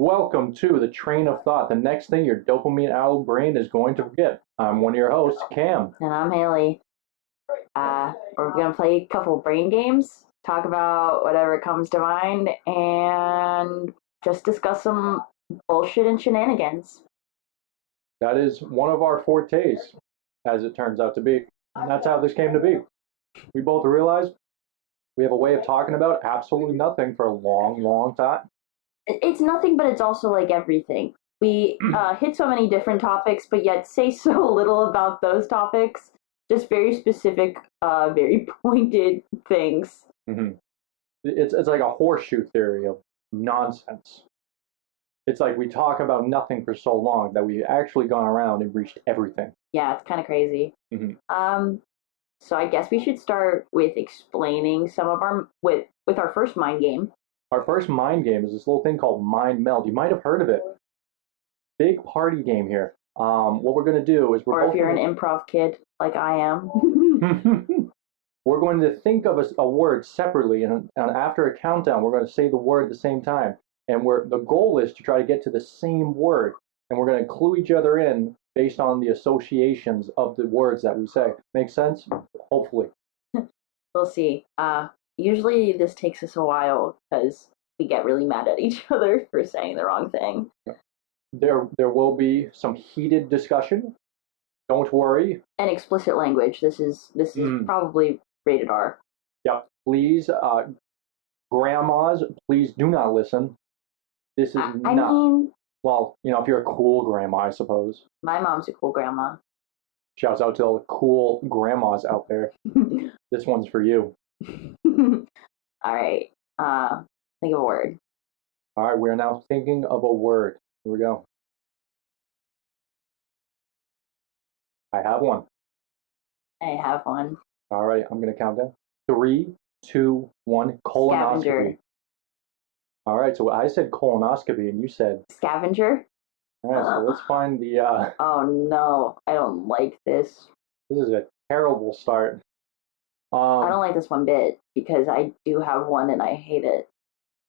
Welcome to the train of thought. The next thing your dopamine-addled brain is going to forget. I'm one of your hosts, Cam. And I'm Haley. We're going to play a couple brain games, talk about whatever comes to mind, and just discuss some bullshit and shenanigans. That is one of our fortes, as it turns out to be. And that's how this came to be. We both realized we have a way of talking about absolutely nothing for a long, long time. It's nothing, but it's also like everything. We hit so many different topics, but yet say so little about those topics. Just very specific, very pointed things. Mm-hmm. It's like a horseshoe theory of nonsense. It's like we talk about nothing for so long that we've actually gone around and reached everything. Yeah, it's kind of crazy. Mm-hmm. So I guess we should start with explaining some of our with our first mind game. Our first mind game is this little thing called Mind Meld. You might have heard of it. Big party game here. What we're going to do is or if you're an improv kid like I am, we're going to think of a word separately, and after a countdown, we're going to say the word at the same time. And the goal is to try to get to the same word, and we're going to clue each other in based on the associations of the words that we say. Make sense? Hopefully. We'll see. Usually this takes us a while because we get really mad at each other for saying the wrong thing. There will be some heated discussion. Don't worry. And explicit language. This is probably rated R. Yep. Please, grandmas, please do not listen. This is not. I mean, well, if you're a cool grandma, I suppose. My mom's a cool grandma. Shouts out to all the cool grandmas out there. This one's for you. All right. Think of a word. All right, we're now thinking of a word. Here we go. I have one. I have one. All right, I'm going to count down. 3, 2, 1. Colonoscopy. Scavenger. All right, so I said colonoscopy and you said scavenger. All right, so let's find the. Oh no, I don't like this. This is a terrible start. I don't like this one bit because I do have one and I hate it.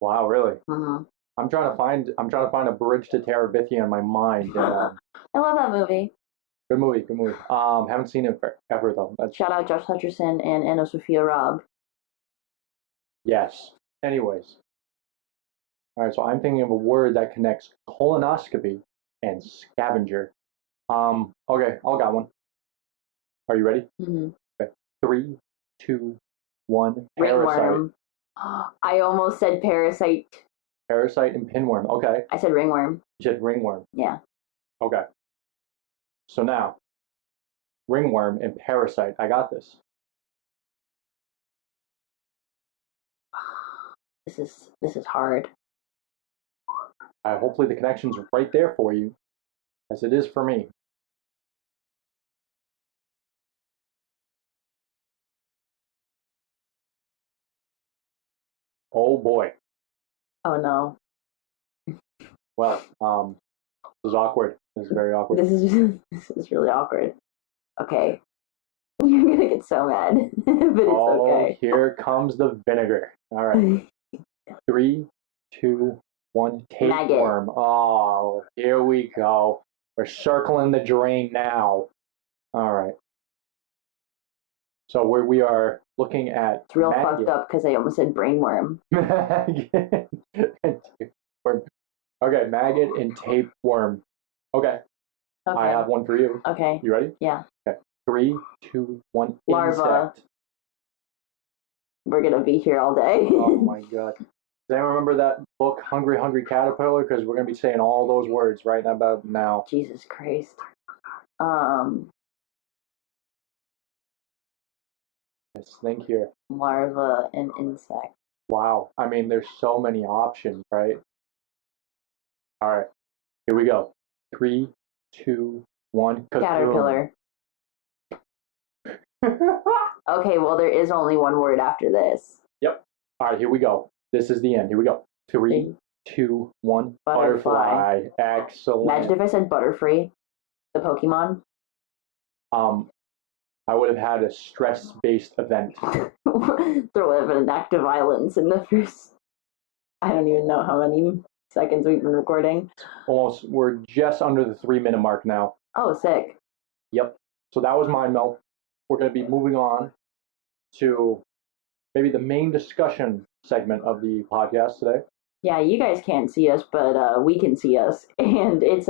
Wow, really? Mm-hmm. I'm trying to find a bridge to Terabithia in my mind. I love that movie. Good movie. Haven't seen it forever though. Shout out Josh Hutcherson and Anna Sophia Robb. Yes. Anyways. All right, so I'm thinking of a word that connects colonoscopy and scavenger. Okay, I got one. Are you ready? Mm-hmm. Okay. 3, 2, 1. Ringworm. I almost said parasite. Parasite and pinworm. Okay. I said ringworm. You said ringworm. Yeah. Okay. So now, ringworm and parasite. I got this. This is hard. Hopefully the connection's right there for you, as it is for me. Oh boy. Oh no. Well, this is awkward. This is very awkward. This is really awkward. Okay. You're gonna get so mad, but it's okay. Here comes the vinegar. All right. 3, 2, 1. Tapeworm. Oh, here we go. We're circling the drain now. All right. So we are looking at. It's real fucked up because I almost said brainworm. Maggot and tapeworm. Okay, maggot and tapeworm. Okay. I have one for you. Okay. You ready? Yeah. Okay. 3, 2, 1. Larva. Insect. We're gonna be here all day. Oh my god. Does anyone remember that book, Hungry Hungry Caterpillar? Because we're gonna be saying all those words right about now. Jesus Christ. Let's think here. Larva and insect. Wow. I mean, there's so many options, right? All right. Here we go. 3, 2, 1. Caterpillar. Okay, well, there is only one word after this. Yep. All right, here we go. This is the end. Here we go. 3, 2, 1. Butterfly. Excellent. Imagine if I said Butterfree, the Pokemon. I would have had a stress-based event. There would have been an act of violence in the first, I don't even know how many seconds we've been recording. We're just under the 3-minute mark now. Oh, sick. Yep. So that was mind melt. We're going to be moving on to maybe the main discussion segment of the podcast today. Yeah, you guys can't see us, but we can see us, and it's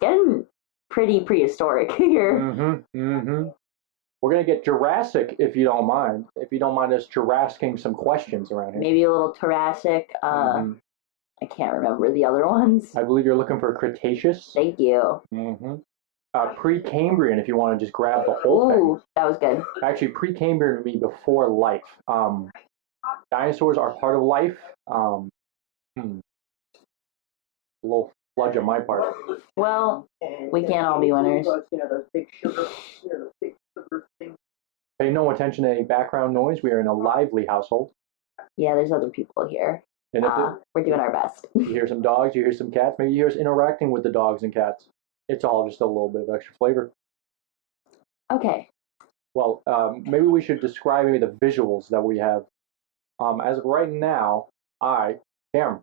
getting pretty prehistoric here. We're gonna get Jurassic if you don't mind. If you don't mind us Jurassicing some questions around here. Maybe a little Jurassic. I can't remember the other ones. I believe you're looking for Cretaceous. Thank you. Precambrian if you want to just grab the whole thing. Ooh, that was good. Actually, Precambrian would be before life. Dinosaurs are part of life. A little fludge on my part. Well, we can't all be winners. Pay no attention to any background noise. We are in a lively household. Yeah, there's other people here. And we're doing our best. You hear some dogs, you hear some cats. Maybe you hear us interacting with the dogs and cats. It's all just a little bit of extra flavor. Okay. Well, maybe we should describe maybe the visuals that we have. As of right now, Cam,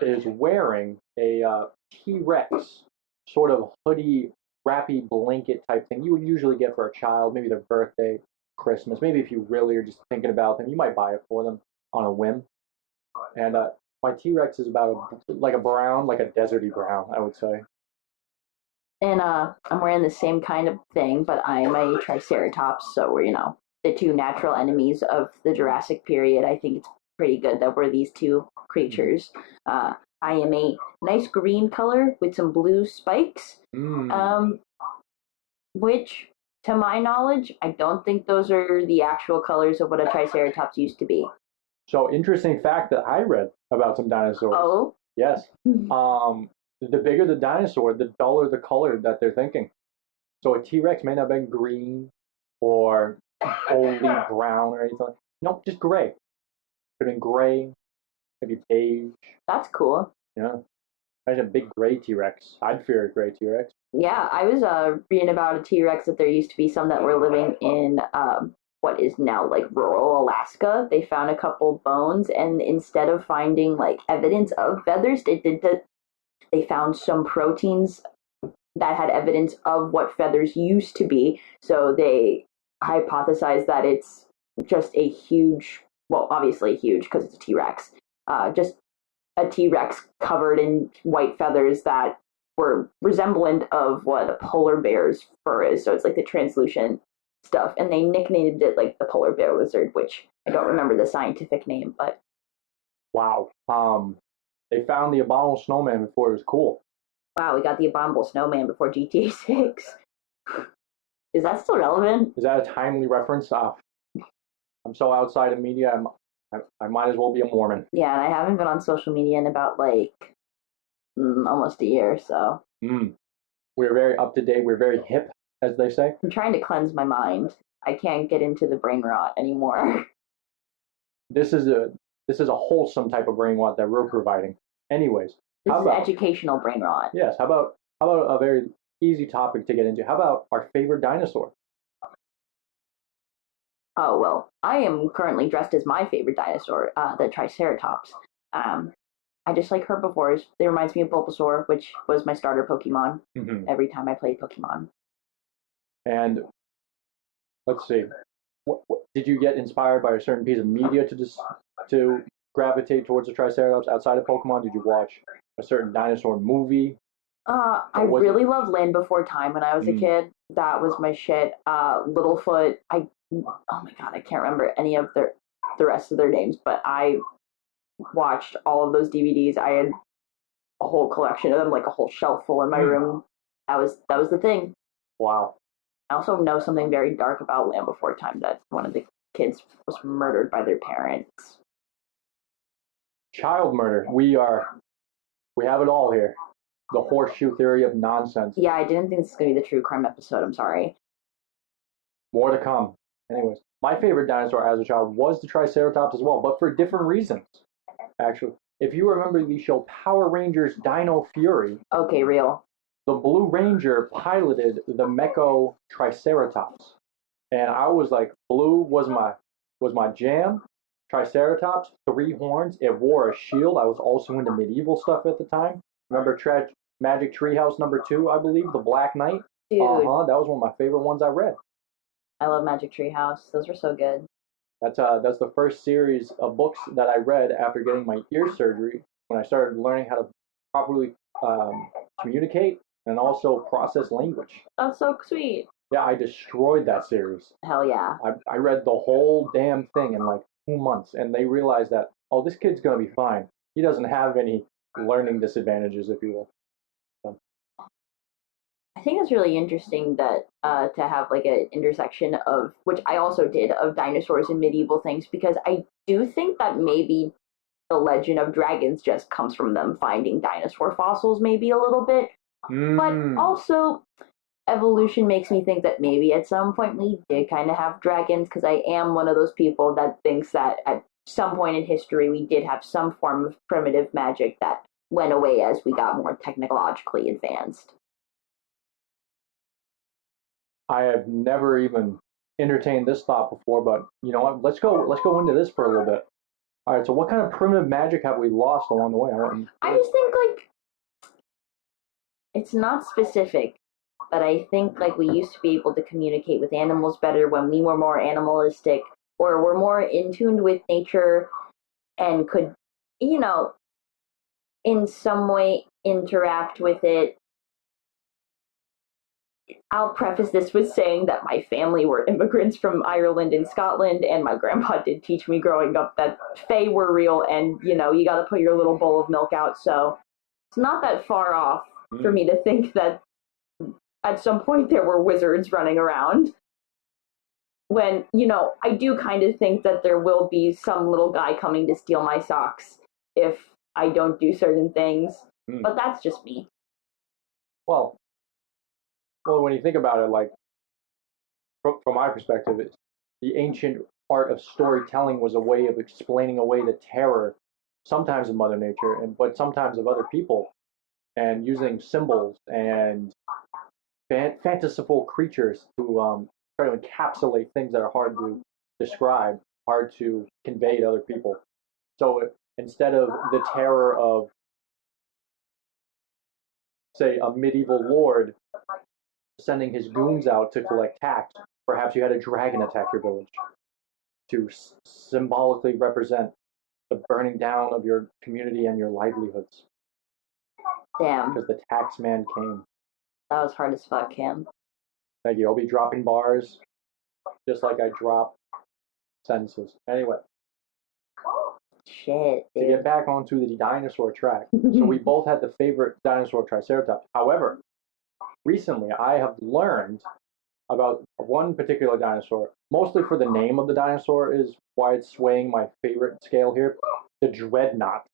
is wearing a T-Rex sort of hoodie, wrappy blanket type thing you would usually get for a child, maybe their birthday, Christmas. Maybe if you really are just thinking about them, you might buy it for them on a whim. And my T-Rex is about like a brown, like a deserty brown, I would say. And I'm wearing the same kind of thing, but I'm a Triceratops, so we're, the two natural enemies of the Jurassic period. I think it's pretty good that we're these two creatures. I am a nice green color with some blue spikes, which, to my knowledge, I don't think those are the actual colors of what a Triceratops used to be. So, interesting fact that I read about some dinosaurs. Oh? Yes. The bigger the dinosaur, the duller the color that they're thinking. So a T-Rex may not have been green or goldly brown or anything. Nope, just gray. Could have been gray, maybe beige. That's cool. Yeah. Imagine a big gray T-Rex. I'd fear a gray T-Rex. Yeah, I was reading about a T-Rex that there used to be some that were living in what is now like rural Alaska. They found a couple bones, and instead of finding like evidence of feathers, they found some proteins that had evidence of what feathers used to be. So they hypothesized that it's just a huge, well, obviously huge because it's a T-Rex, just a T-Rex covered in white feathers that were resemblant of what a polar bear's fur is. So it's like the translucent stuff. And they nicknamed it like the polar bear lizard, which I don't remember the scientific name, but. Wow. They found the abominable snowman before it was cool. Wow, we got the abominable snowman before GTA 6. Is that still relevant? Is that a timely reference? I'm so outside of media, I might as well be a Mormon. Yeah, and I haven't been on social media in about almost a year, so. We're very up to date. We're very hip, as they say. I'm trying to cleanse my mind. I can't get into the brain rot anymore. This is a wholesome type of brain rot that we're providing. Anyways, this is educational brain rot. Yes. How about a very easy topic to get into? How about our favorite dinosaur? Oh well, I am currently dressed as my favorite dinosaur, the Triceratops. I just like herbivores. It reminds me of Bulbasaur, which was my starter Pokemon every time I played Pokemon. And let's see, what did you get inspired by a certain piece of media to gravitate towards the Triceratops outside of Pokemon? Did you watch a certain dinosaur movie? I really loved Land Before Time when I was a kid. That was my shit. Littlefoot. Oh my god, I can't remember any of the rest of their names, but I watched all of those DVDs. I had a whole collection of them, like a whole shelf full in my room. That was the thing. Wow. I also know something very dark about Land Before Time, that one of the kids was murdered by their parents. Child murder. We have it all here. The horseshoe theory of nonsense. Yeah, I didn't think this was going to be the true crime episode. I'm sorry. More to come. Anyways, my favorite dinosaur as a child was the Triceratops as well, but for different reasons. Actually, if you remember the show Power Rangers Dino Fury. Okay, real. The Blue Ranger piloted the Mecho Triceratops. And I was like, Blue was my jam. Triceratops, 3 horns. It wore a shield. I was also into medieval stuff at the time. Remember Magic Treehouse #2, I believe, the Black Knight. Dude, That was one of my favorite ones I read. I love Magic Treehouse. Those were so good. That's the first series of books that I read after getting my ear surgery when I started learning how to properly communicate and also process language. That's so sweet. Yeah, I destroyed that series. Hell yeah. I read the whole damn thing in like 2 months, and they realized that, oh, this kid's gonna be fine. He doesn't have any learning disadvantages, if you will. So, I think it's really interesting that to have like an intersection of, which I also did, of dinosaurs and medieval things, because I do think that maybe the legend of dragons just comes from them finding dinosaur fossils maybe a little bit. But also evolution makes me think that maybe at some point we did kind of have dragons, because I am one of those people that thinks that at some point in history we did have some form of primitive magic that went away as we got more technologically advanced. I have never even entertained this thought before, but you know what? Let's go into this for a little bit. All right. So, what kind of primitive magic have we lost along the way? I just think like it's not specific, but I think like we used to be able to communicate with animals better when we were more animalistic or were more in tune with nature and could, you know, in some way interact with it. I'll preface this with saying that my family were immigrants from Ireland and Scotland, and my grandpa did teach me growing up that fae were real, and you got to put your little bowl of milk out. So it's not that far off for me to think that at some point there were wizards running around. When, I do kind of think that there will be some little guy coming to steal my socks if I don't do certain things, but that's just me. Well, when you think about it, like from my perspective, the ancient art of storytelling was a way of explaining away the terror, sometimes of Mother Nature, but sometimes of other people, and using symbols and fanciful creatures to try to encapsulate things that are hard to describe, hard to convey to other people. So instead of the terror of, say, a medieval lord sending his goons out to collect tax, perhaps you had a dragon attack your village to symbolically represent the burning down of your community and your livelihoods. Damn. Because the tax man came. That was hard as fuck, Cam. Thank you. I'll be dropping bars just like I drop sentences. Anyway. Shit, dude. To get back onto the dinosaur track. So we both had the favorite dinosaur, Triceratops. However, recently I have learned about one particular dinosaur, mostly for the name of the dinosaur is why it's swaying my favorite scale here. The Dreadnought.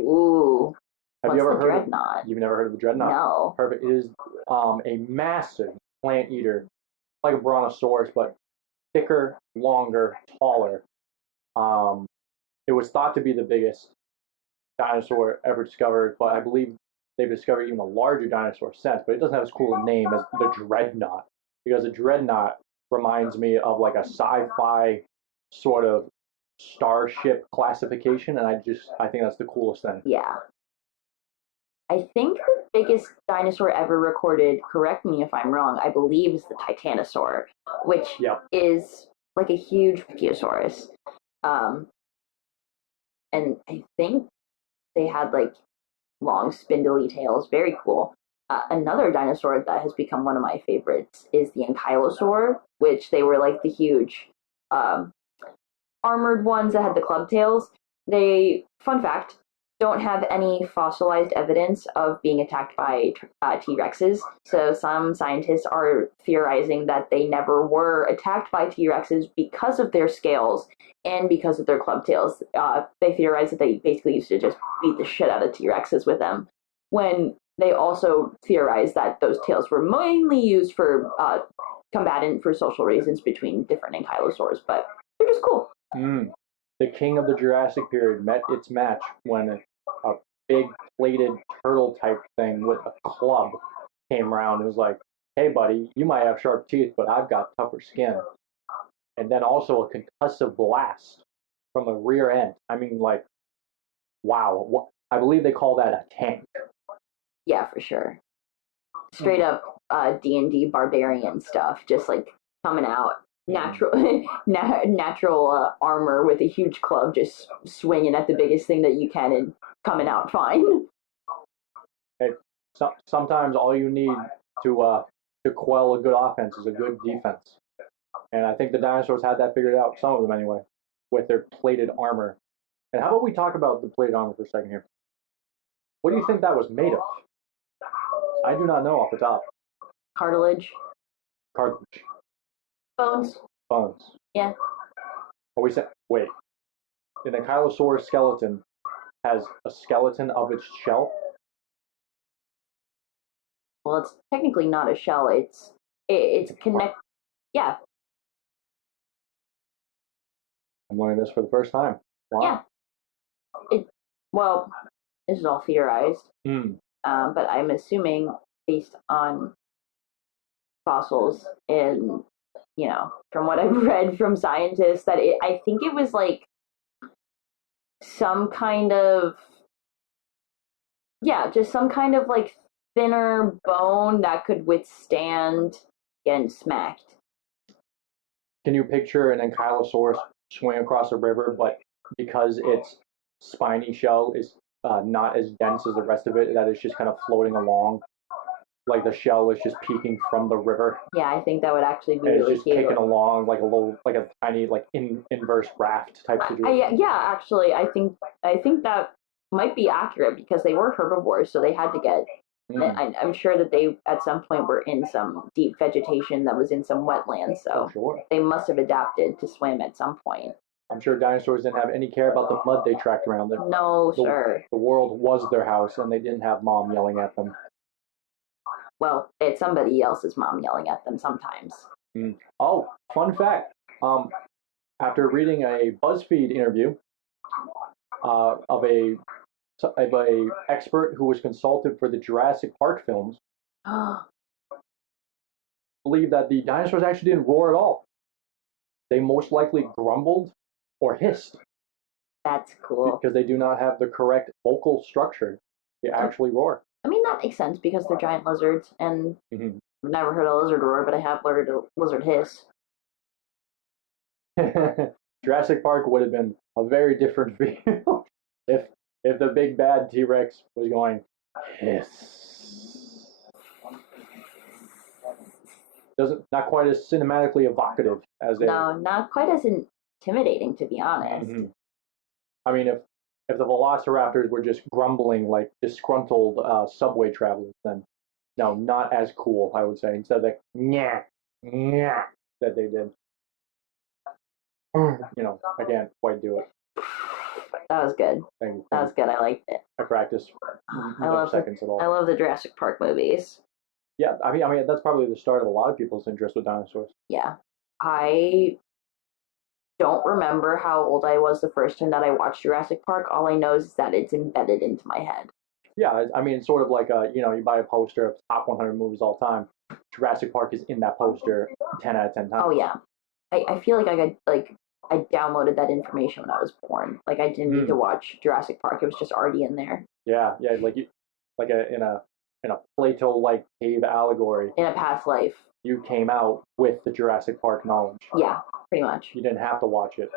Ooh. Have you ever heard Dreadnought? You've never heard of the Dreadnought? No. Perfect. It is a massive plant eater, like a brontosaurus, but thicker, longer, taller. It was thought to be the biggest dinosaur ever discovered, but I believe they've discovered even a larger dinosaur since, but it doesn't have as cool a name as the Dreadnought, because a Dreadnought reminds me of like a sci-fi sort of starship classification, and I think that's the coolest thing. Yeah. I think the biggest dinosaur ever recorded, correct me if I'm wrong, I believe is the Titanosaur, which is like a huge Brachiosaurus. And I think they had like long spindly tails, very cool. Another dinosaur that has become one of my favorites is the Ankylosaur, which they were like the huge armored ones that had the club tails. They, fun fact, don't have any fossilized evidence of being attacked by T-Rexes. So some scientists are theorizing that they never were attacked by T-Rexes because of their scales and because of their club tails. They theorize that they basically used to just beat the shit out of T-Rexes with them. When they also theorize that those tails were mainly used for combatant for social reasons between different ankylosaurs, but they're just cool. The king of the Jurassic period met its match when a big plated turtle type thing with a club came around. It was like, hey buddy, you might have sharp teeth, but I've got tougher skin. And then also a concussive blast from the rear end. I mean, like, wow. I believe they call that a tank. Yeah, for sure. Straight up D&D barbarian stuff, just like coming out natural natural armor with a huge club, just swinging at the biggest thing that you can and coming out fine. Sometimes all you need to quell a good offense is a good defense, and I think the dinosaurs had that figured out. Some of them, anyway, with their plated armor. And how about we talk about the plated armor for a second here? What do you think that was made of? I do not know off the top. Cartilage. Cartilage. Bones. Bones. Yeah. What we said? Wait. An ankylosaurus skeleton has a skeleton of its shell. Well, it's technically not a shell. It's connect. Yeah. I'm learning this for the first time. Wow. Yeah. Well, this is all theorized. But I'm assuming based on fossils and from what I've read from scientists that I think it was like some kind of just some kind of like thinner bone that could withstand getting smacked. Can you picture an ankylosaurus swing across a river, but because its spiny shell is not as dense as the rest of it, that it's just kind of floating along, like the shell is just peeking from the river. Yeah, I think that would actually be and really it's just cute. kicking along like a tiny inverse raft type situation. Actually, I think that might be accurate because they were herbivores, so they had to get. I'm sure that they at some point were in some deep vegetation that was in some wetlands, so they must have adapted to swim at some point. I'm sure dinosaurs didn't have any care about the mud they tracked around them. No, sir. The world was their house, and they didn't have mom yelling at them. Well, it's somebody else's mom yelling at them sometimes. Oh, fun fact. After reading a BuzzFeed interview of a expert who was consulted for the Jurassic Park films, believed that the dinosaurs actually didn't roar at all. They most likely grumbled or hissed. That's cool. Because they do not have the correct vocal structure to actually roar. I mean, that makes sense because they're giant lizards, and I've never heard a lizard roar, but I have heard a lizard hiss. Jurassic Park would have been a very different feel if the big bad T-Rex was going hiss. Not quite as cinematically evocative as they. No, not quite as intimidating, to be honest. I mean, if the Velociraptors were just grumbling like disgruntled subway travelers, then no, not as cool, I would say. Instead of like nyah, nyah that they did. I can't quite do it. That was good. Thank you. That was good. I liked it. I practiced. I love the Jurassic Park movies. Yeah, I mean that's probably the start of a lot of people's interest with dinosaurs. Yeah, I don't remember how old I was the first time that I watched Jurassic Park. All I know is that it's embedded into my head. Yeah, I mean, it's sort of like you buy a poster of top 100 movies all time. Jurassic Park is in that poster 10 out of 10 times. Oh yeah, I feel like I downloaded that information when I was born. Like I didn't need to watch Jurassic Park; it was just already in there. Yeah, in a Plato-like cave allegory. In a past life. You came out with the Jurassic Park knowledge. Yeah, pretty much. You didn't have to watch it.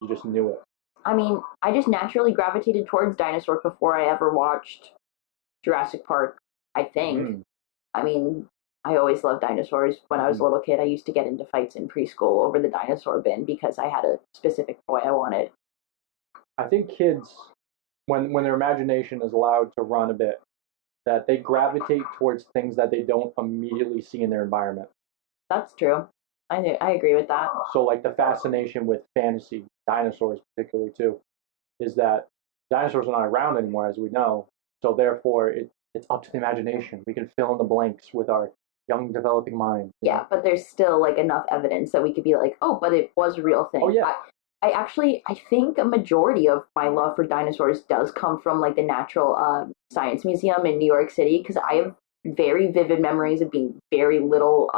You just knew it. I mean, I just naturally gravitated towards dinosaurs before I ever watched Jurassic Park, I think. I mean, I always loved dinosaurs. When I was a little kid, I used to get into fights in preschool over the dinosaur bin because I had a specific toy I wanted. I think kids, when their imagination is allowed to run a bit, that they gravitate towards things that they don't immediately see in their environment. That's true. I agree with that. So like the fascination with fantasy, dinosaurs particularly too, is that dinosaurs are not around anymore, as we know. So therefore, it's up to the imagination. We can fill in the blanks with our young developing mind. Yeah, but there's still like enough evidence that we could be like, oh, but it was a real thing. Oh yeah. I think a majority of my love for dinosaurs does come from like the Natural Science Museum in New York City, because I have very vivid memories of being very little,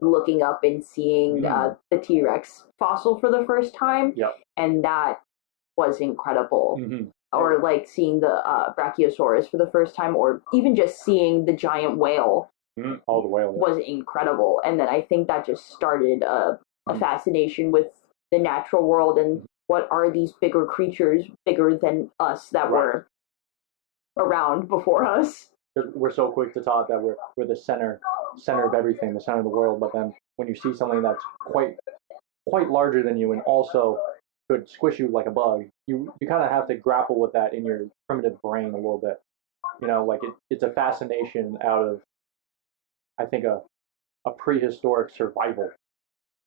looking up and seeing the T-Rex fossil for the first time. Yep. And that was incredible. Mm-hmm. Or like seeing the Brachiosaurus for the first time, or even just seeing the giant whale Oh, the whale was incredible. And then I think that just started a fascination with the natural world and what are these bigger creatures, bigger than us, that were around before us. We're so quick to talk that we're the center of everything, the center of the world. But then when you see something that's quite larger than you and also could squish you like a bug, you kind of have to grapple with that in your primitive brain a little bit. You know, like it's a fascination out of, I think, a prehistoric survival.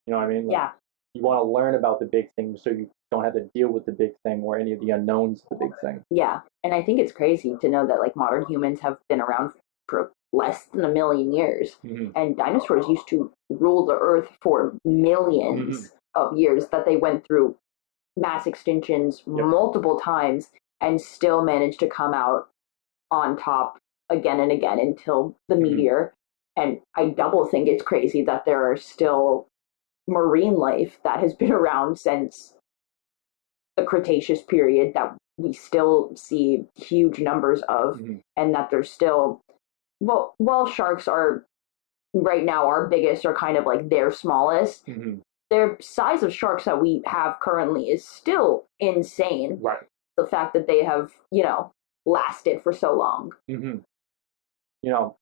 You know what I mean? Like, Yeah. You want to learn about the big things so you don't have to deal with the big thing or any of the unknowns of the big thing. Yeah. And I think it's crazy to know that like modern humans have been around for less than 1,000,000 years. Mm-hmm. And dinosaurs used to rule the earth for millions of years, that they went through mass extinctions multiple times and still managed to come out on top again and again until the meteor. And I double think it's crazy that there are still marine life that has been around since the Cretaceous period that we still see huge numbers of, and that there's still, well, sharks are right now our biggest, or kind of like their smallest. Their size of sharks that we have currently is still insane. Right. The fact that they have, lasted for so long. You know,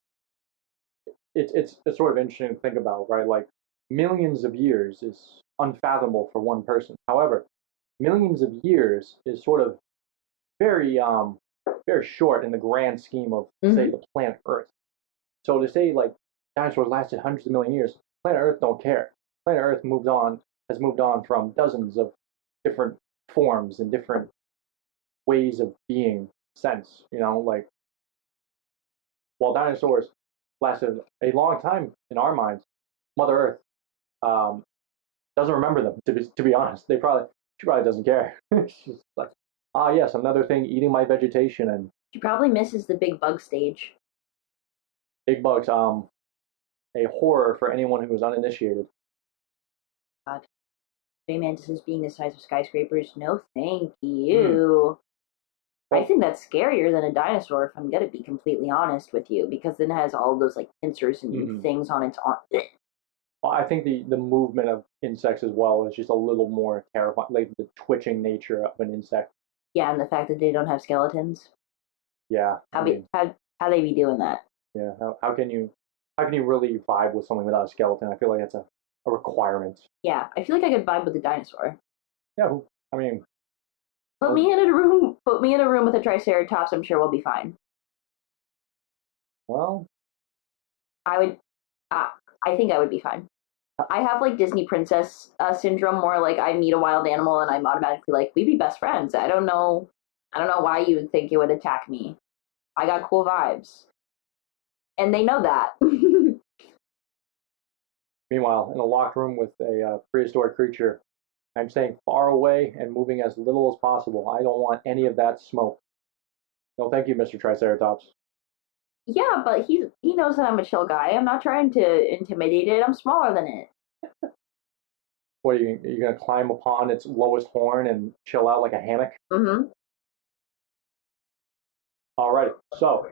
it's sort of interesting to think about, right? Like millions of years is unfathomable for one person. However, millions of years is sort of very very short in the grand scheme of say the planet Earth. So to say like dinosaurs lasted hundreds of million years, planet Earth don't care. Planet Earth has moved on from dozens of different forms and different ways of being sense, like while dinosaurs lasted a long time in our minds, Mother Earth doesn't remember them. To be honest, she probably doesn't care. She's like, yes, another thing eating my vegetation, and she probably misses the big bug stage. Big bugs, a horror for anyone who is uninitiated. God, praying mantises being the size of skyscrapers? No, thank you. I think that's scarier than a dinosaur, if I'm gonna be completely honest with you, because then it has all those like pincers and things on its arm. Well, I think the movement of insects as well is just a little more terrifying, like the twitching nature of an insect. Yeah, and the fact that they don't have skeletons. Yeah. How they be doing that? Yeah. How can you really vibe with something without a skeleton? I feel like that's a requirement. Yeah, I feel like I could vibe with a dinosaur. Yeah. I mean, Put me in a room with a triceratops. I'm sure we'll be fine. Well, I think I would be fine. I have like Disney princess syndrome, where like I meet a wild animal and I'm automatically like, we'd be best friends. I don't know why you would think it would attack me. I got cool vibes, and they know that. Meanwhile, in a locked room with a prehistoric creature, I'm staying far away and moving as little as possible. I don't want any of that smoke. No, thank you, Mr. Triceratops. Yeah, but he knows that I'm a chill guy. I'm not trying to intimidate it. I'm smaller than it. What are you gonna climb upon its lowest horn and chill out like a hammock? Alright, so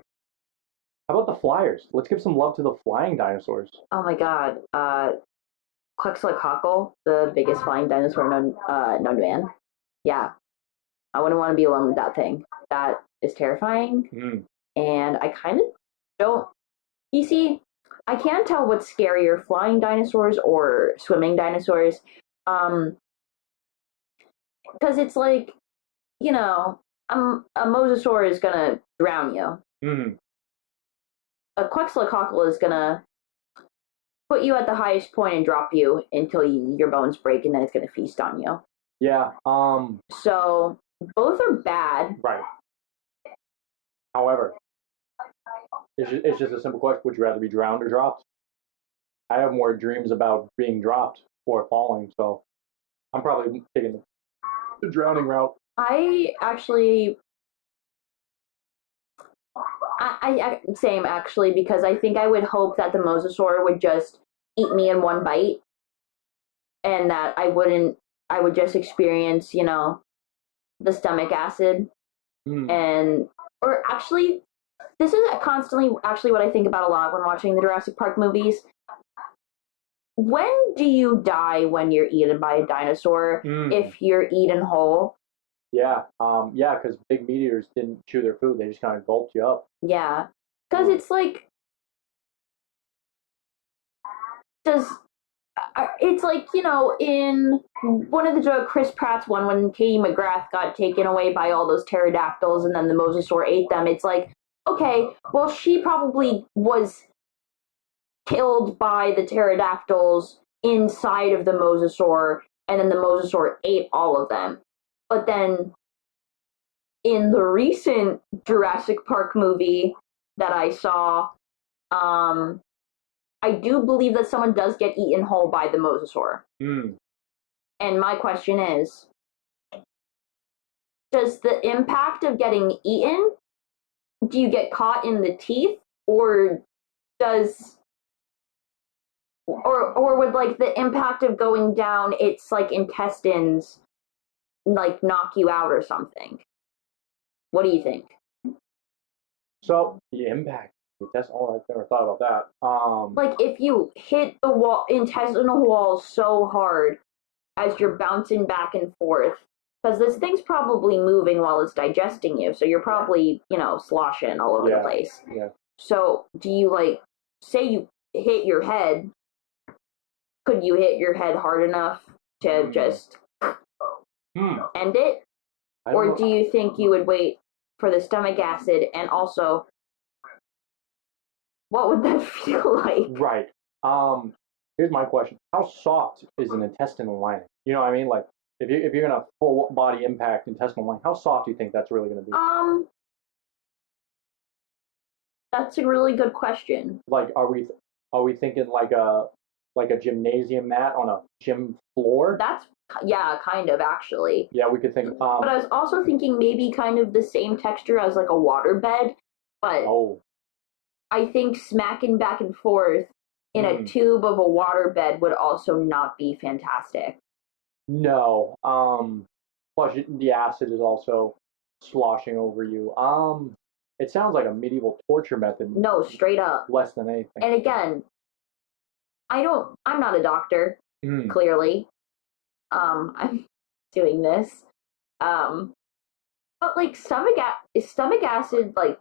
how about the flyers? Let's give some love to the flying dinosaurs. Oh my god. Quetzalcoatl, the biggest flying dinosaur known to man. Yeah. I wouldn't want to be alone with that thing. That is terrifying. And I kind of don't. You see, I can't tell what's scarier, flying dinosaurs or swimming dinosaurs. Because it's like, a mosasaur is gonna drown you. A Quetzalcoatl is gonna put you at the highest point and drop you until your bones break, and then it's gonna feast on you. Yeah. So both are bad. Right. However, it's just a simple question: would you rather be drowned or dropped? I have more dreams about being dropped or falling, so I'm probably taking the drowning route. I actually, same actually, because I think I would hope that the mosasaur would just eat me in one bite, and that I would just experience, the stomach acid, Mm. and or actually, this is constantly actually what I think about a lot when watching the Jurassic Park movies. When do you die when you're eaten by a dinosaur? If you're eaten whole? Yeah, yeah, because big meteors didn't chew their food; they just kind of gulped you up. Yeah, because it's like, does it's like, you know, in one of the Chris Pratt's one, when Katie McGrath got taken away by all those pterodactyls and then the mosasaur ate them, it's like, okay, well, she probably was killed by the pterodactyls inside of the mosasaur, and then the mosasaur ate all of them. But then in the recent Jurassic Park movie that I saw, I do believe that someone does get eaten whole by the mosasaur. Mm. And my question is, does the impact of getting eaten, do you get caught in the teeth, or does or would like the impact of going down its like intestines like knock you out or something? What do you think? So the impact. That's all. I've never thought about that. Like if you hit the wall intestinal wall so hard as you're bouncing back and forth, because this thing's probably moving while it's digesting you, so you're probably, you know, sloshing all over the place. Yeah. So do you, like, say you hit your head, could you hit your head hard enough to just end it? Or do you think you would wait for the stomach acid? And also, what would that feel like? Right. Here's my question: how soft is an intestinal lining? You know what I mean? Like, if you're gonna full body impact intestinal lining, how soft do you think that's really gonna be? That's a really good question. Like, are we thinking like a gymnasium mat on a gym floor? That's, yeah, kind of, actually. Yeah, we could think. But I was also thinking maybe kind of the same texture as like a water bed, but I think smacking back and forth in a tube of a water bed would also not be fantastic. No. Plus the acid is also sloshing over you. It sounds like a medieval torture method. No, straight up. Less than anything. And again, I'm not a doctor, clearly. I'm doing this. But like is stomach acid, like,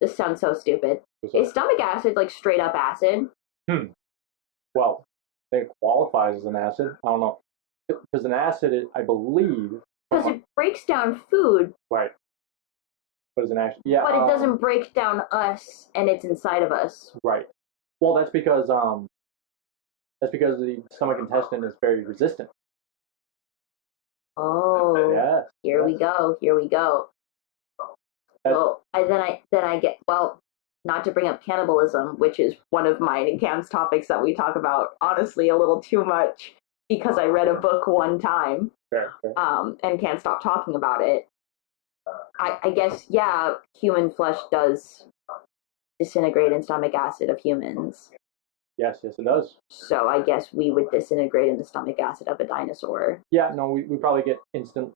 this sounds so stupid. Is stomach acid like straight up acid? Well, it qualifies as an acid. I don't know. Because an acid, I believe. Because it breaks down food. Right. But as an acid, yeah. But it doesn't break down us, and it's inside of us. Right. Well, that's because the stomach intestine is very resistant. Oh. Yes. Here we go. Here we go. Well, then I get, well, not to bring up cannibalism, which is one of my exams topics that we talk about, honestly, a little too much, because I read a book one time, fair. And can't stop talking about it. I guess, yeah, human flesh does disintegrate in stomach acid of humans. Yes, it does. So I guess we would disintegrate in the stomach acid of a dinosaur. Yeah, no, we probably get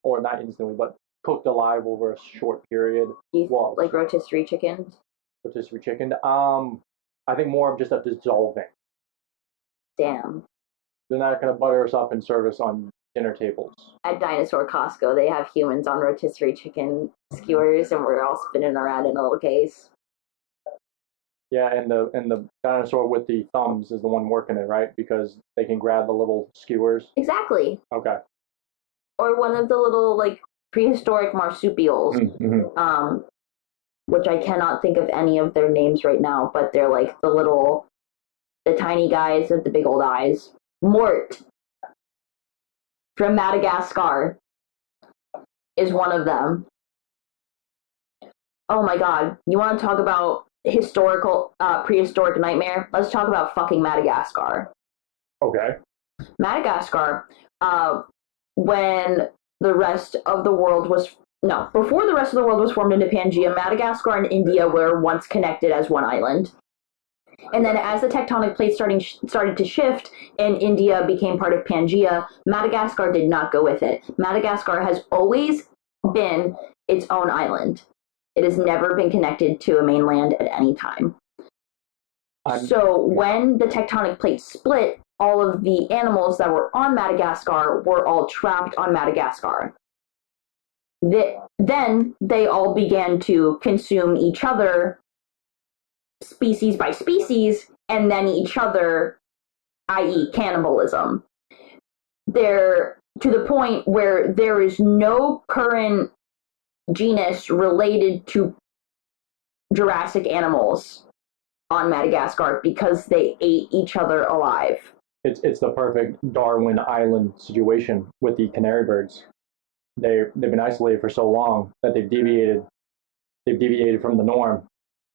or not instantly, but cooked alive over a short period. Like rotisserie chickens? Rotisserie chicken. I think more of just a dissolving. Damn. They're not going to butter us up and serve us on dinner tables. At Dinosaur Costco, they have humans on rotisserie chicken skewers, and we're all spinning around in a little case. Yeah, and the dinosaur with the thumbs is the one working it, right? Because they can grab the little skewers. Exactly. Okay. Or one of the little, like, prehistoric marsupials, which I cannot think of any of their names right now, but they're like the tiny guys with the big old eyes. Mort from Madagascar is one of them. Oh my god, you want to talk about prehistoric nightmare? Let's talk about fucking Madagascar. Okay. Madagascar, when the rest of the world was, no, before the rest of the world was formed into Pangaea, Madagascar and India were once connected as one island. And then as the tectonic plates started to shift and India became part of Pangaea, Madagascar did not go with it. Madagascar has always been its own island. It has never been connected to a mainland at any time. So when the tectonic plates split, all of the animals that were on Madagascar were all trapped on Madagascar. Then they all began to consume each other, species by species, and then each other, i.e. cannibalism. They're to the point where there is no current genus related to Jurassic animals on Madagascar because they ate each other alive. It's the perfect Darwin Island situation with the canary birds. They've been isolated for so long that they've deviated from the norm,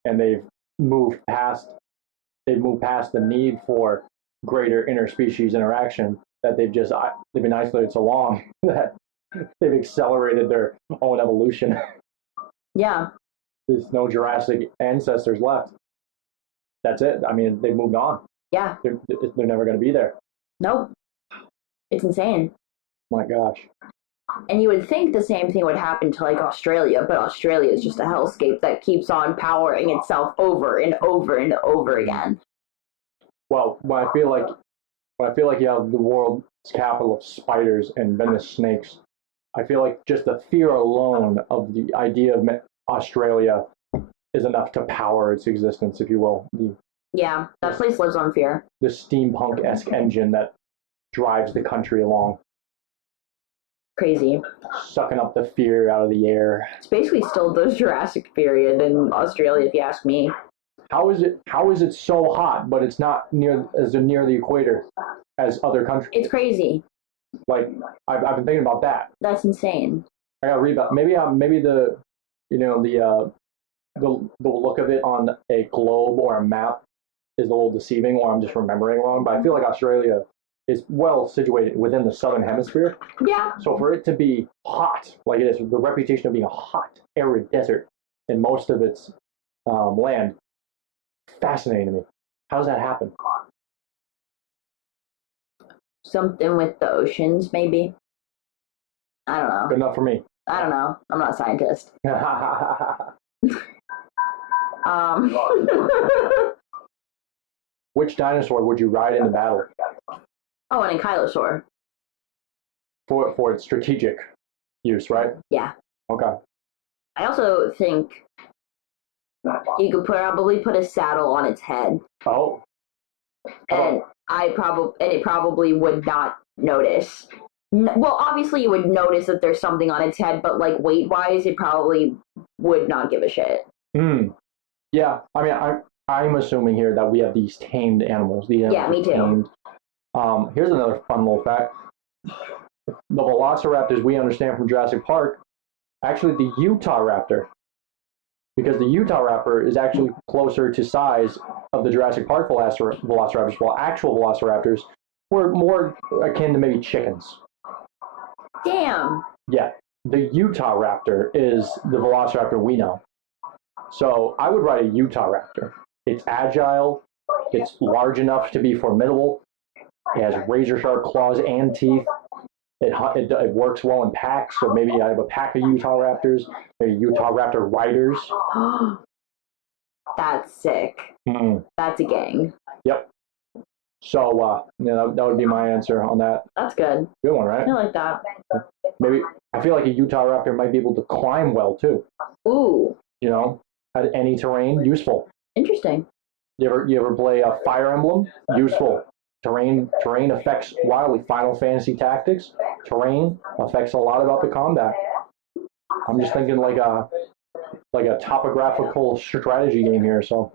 and they've moved past the need for greater interspecies interaction, that they've been isolated so long that they've accelerated their own evolution. Yeah. There's no Jurassic ancestors left. That's it. I mean, they've moved on. Yeah. They're never going to be there. Nope. It's insane. My gosh. And you would think the same thing would happen to like Australia, but Australia is just a hellscape that keeps on powering itself over and over and over again. Well, when I feel like you have the world's capital of spiders and venomous snakes, I feel like just the fear alone of the idea of Australia is enough to power its existence, if you will. Yeah, that place lives on fear. The steampunk-esque engine that drives the country along. Crazy. Sucking up the fear out of the air. It's basically still the Jurassic period in Australia, if you ask me. How is it so hot, but it's not near the equator as other countries? It's crazy. Like, I've been thinking about that. That's insane. I gotta read about maybe the look of it on a globe or a map is a little deceiving, or I'm just remembering wrong. But I feel like Australia is well situated within the southern hemisphere. Yeah. So for it to be hot, like it is, the reputation of being a hot, arid desert in most of its land, fascinating to me. How does that happen? Something with the oceans, maybe. I don't know. Good enough for me. I don't know. I'm not a scientist. Which dinosaur would you ride into battle? Oh, an ankylosaur. For its strategic use, right? Yeah. Okay. I also think you could probably put a saddle on its head. Oh. And it probably would not notice. Well, obviously you would notice that there's something on its head, but like weight-wise, it probably would not give a shit. Yeah, I mean, I'm assuming here that we have these tamed animals. Yeah, me too. Tamed. Here's another fun little fact. The velociraptors we understand from Jurassic Park, actually the Utah raptor, because the Utah raptor is actually closer to size of the Jurassic Park velociraptors, while actual velociraptors were more akin to maybe chickens. Damn. Yeah, the Utah raptor is the velociraptor we know. So I would ride a Utah raptor. It's agile, it's large enough to be formidable, it has razor-sharp claws and teeth, it works well in packs, so maybe I have a pack of Utah raptors, maybe Utah raptor riders. That's sick. That's a gang. Yep. So, that would be my answer on that. That's good. Good one, right? I like that. Maybe, I feel like a Utah raptor might be able to climb well, too. Ooh. At any terrain, useful. Interesting. You ever play a Fire Emblem? Useful. Terrain affects wildly. Final Fantasy Tactics. Terrain affects a lot about the combat. I'm just thinking like a topographical strategy game here. So.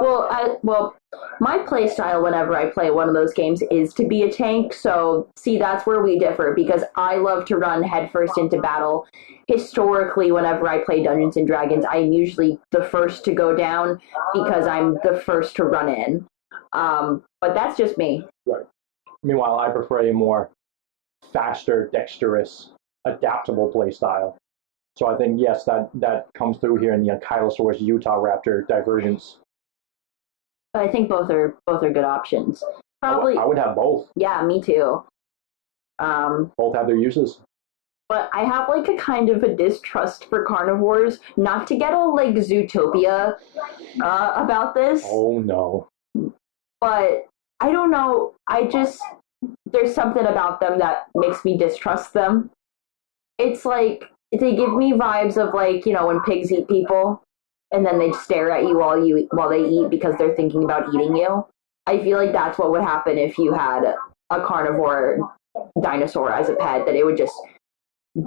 Well, my play style whenever I play one of those games is to be a tank. So, see, that's where we differ because I love to run headfirst into battle. Historically, whenever I play Dungeons and Dragons, I'm usually the first to go down because I'm the first to run in. But that's just me. Right. Meanwhile, I prefer a more faster, dexterous, adaptable play style. So I think, yes, that comes through here in the Ankylosaurus Utah Raptor divergence. But I think both are good options. Probably. I would have both. Yeah, me too. Both have their uses. But I have like a kind of a distrust for carnivores, not to get all like Zootopia about this. Oh no. But I don't know. There's something about them that makes me distrust them. It's like they give me vibes of like, when pigs eat people and then they stare at you while they eat because they're thinking about eating you. I feel like that's what would happen if you had a carnivore dinosaur as a pet, that it would just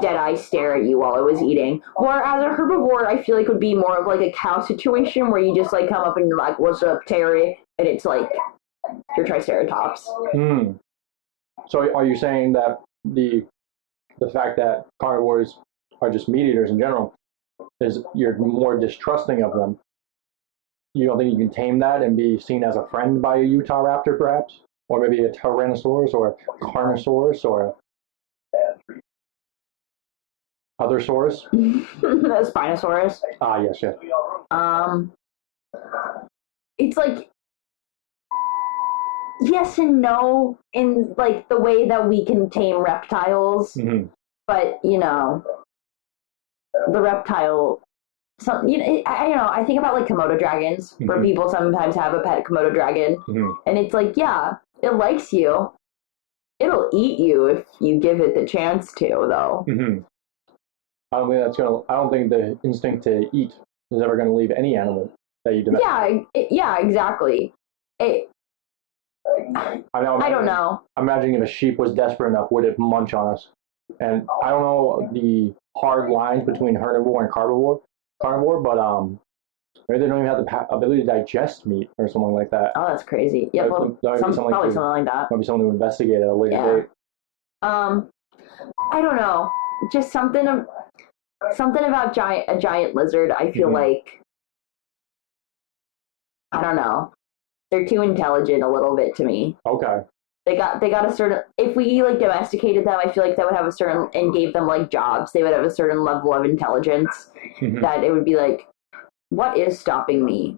dead eye stare at you while it was eating. Whereas a herbivore, I feel like would be more of like a cow situation where you just like come up and you're like, "What's up, Terry?" And it's like your Triceratops. So are you saying that the fact that carnivores are just meat eaters in general is you're more distrusting of them? You don't think you can tame that and be seen as a friend by a Utah raptor, perhaps, or maybe a Tyrannosaurus or a Carnosaurus or a other saurus? A Spinosaurus. Ah, yes, yes. It's like yes and no in like the way that we can tame reptiles, but the reptile. I don't know. I think about like Komodo dragons, where people sometimes have a pet Komodo dragon, and it's like, yeah, it likes you. It'll eat you if you give it the chance to, though. I don't think the instinct to eat is ever gonna leave any animal that you domesticate. Yeah, exactly. I don't know. I'm imagining if a sheep was desperate enough, would it munch on us? And I don't know the hard lines between herbivore and carnivore, but maybe they don't even have the ability to digest meat or something like that. Oh, that's crazy. Yeah, well, probably something like that. Might be something to investigate at a later date. I don't know. Just something about a giant lizard. I feel like, I don't know. They're too intelligent a little bit to me. Okay. They got a certain, if we like domesticated them, I feel like that would have a certain, and gave them like jobs, they would have a certain level of intelligence that it would be like, what is stopping me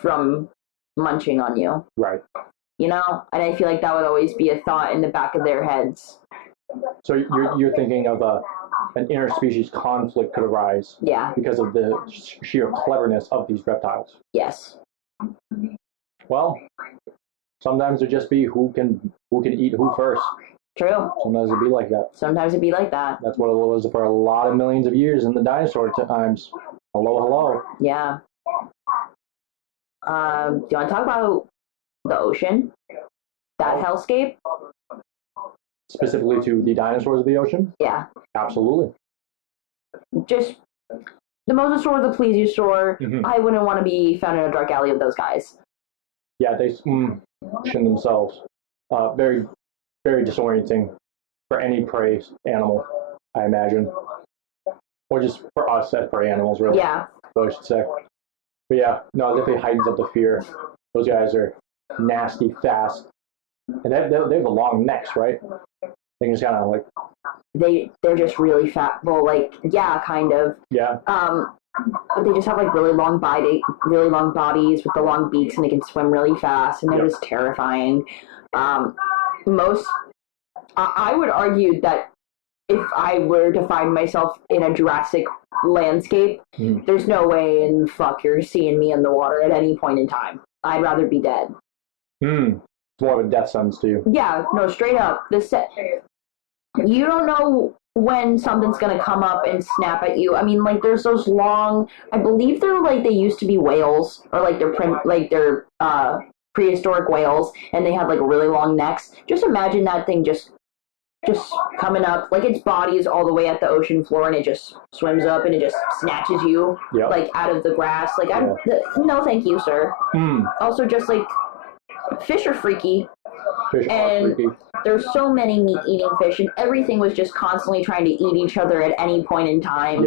from munching on you? Right. And I feel like that would always be a thought in the back of their heads. So you're thinking of an interspecies conflict could arise. Yeah. Because of the sheer cleverness of these reptiles. Yes. Well, sometimes it just be who can eat who first. True. Sometimes it'd be like that. That's what it was for a lot of millions of years in the dinosaur times. Hello. Yeah. Do you want to talk about the ocean? That hellscape? Specifically to the dinosaurs of the ocean? Yeah. Absolutely. Just the mosasaur, the plesiosaur. I wouldn't want to be found in a dark alley with those guys. Yeah, they shin themselves. Very, very disorienting for any prey animal, I imagine. Or just for us as prey animals, really. Yeah. I should say. But yeah, no, it definitely heightens up the fear. Those guys are nasty, fast. And they have the long necks, right? They just kind of like... They're just really fat. Well, like, yeah, kind of. Yeah. But they just have like really long bodies with the long beaks, and they can swim really fast, and they're just terrifying. I would argue that if I were to find myself in a Jurassic landscape, there's no way in fuck you're seeing me in the water at any point in time. I'd rather be dead. It's more of a death sentence to you. Yeah, no, straight up. You don't know when something's gonna come up and snap at you. I mean, like, there's those long, I believe they used to be whales, or like they're prehistoric whales, and they had like really long necks. Just imagine that thing just coming up, like its body is all the way at the ocean floor, and it just swims up and it just snatches you like out of the grass. Like, no, thank you, sir. Also, just like, fish are freaky. There's so many meat-eating fish, and everything was just constantly trying to eat each other at any point in time.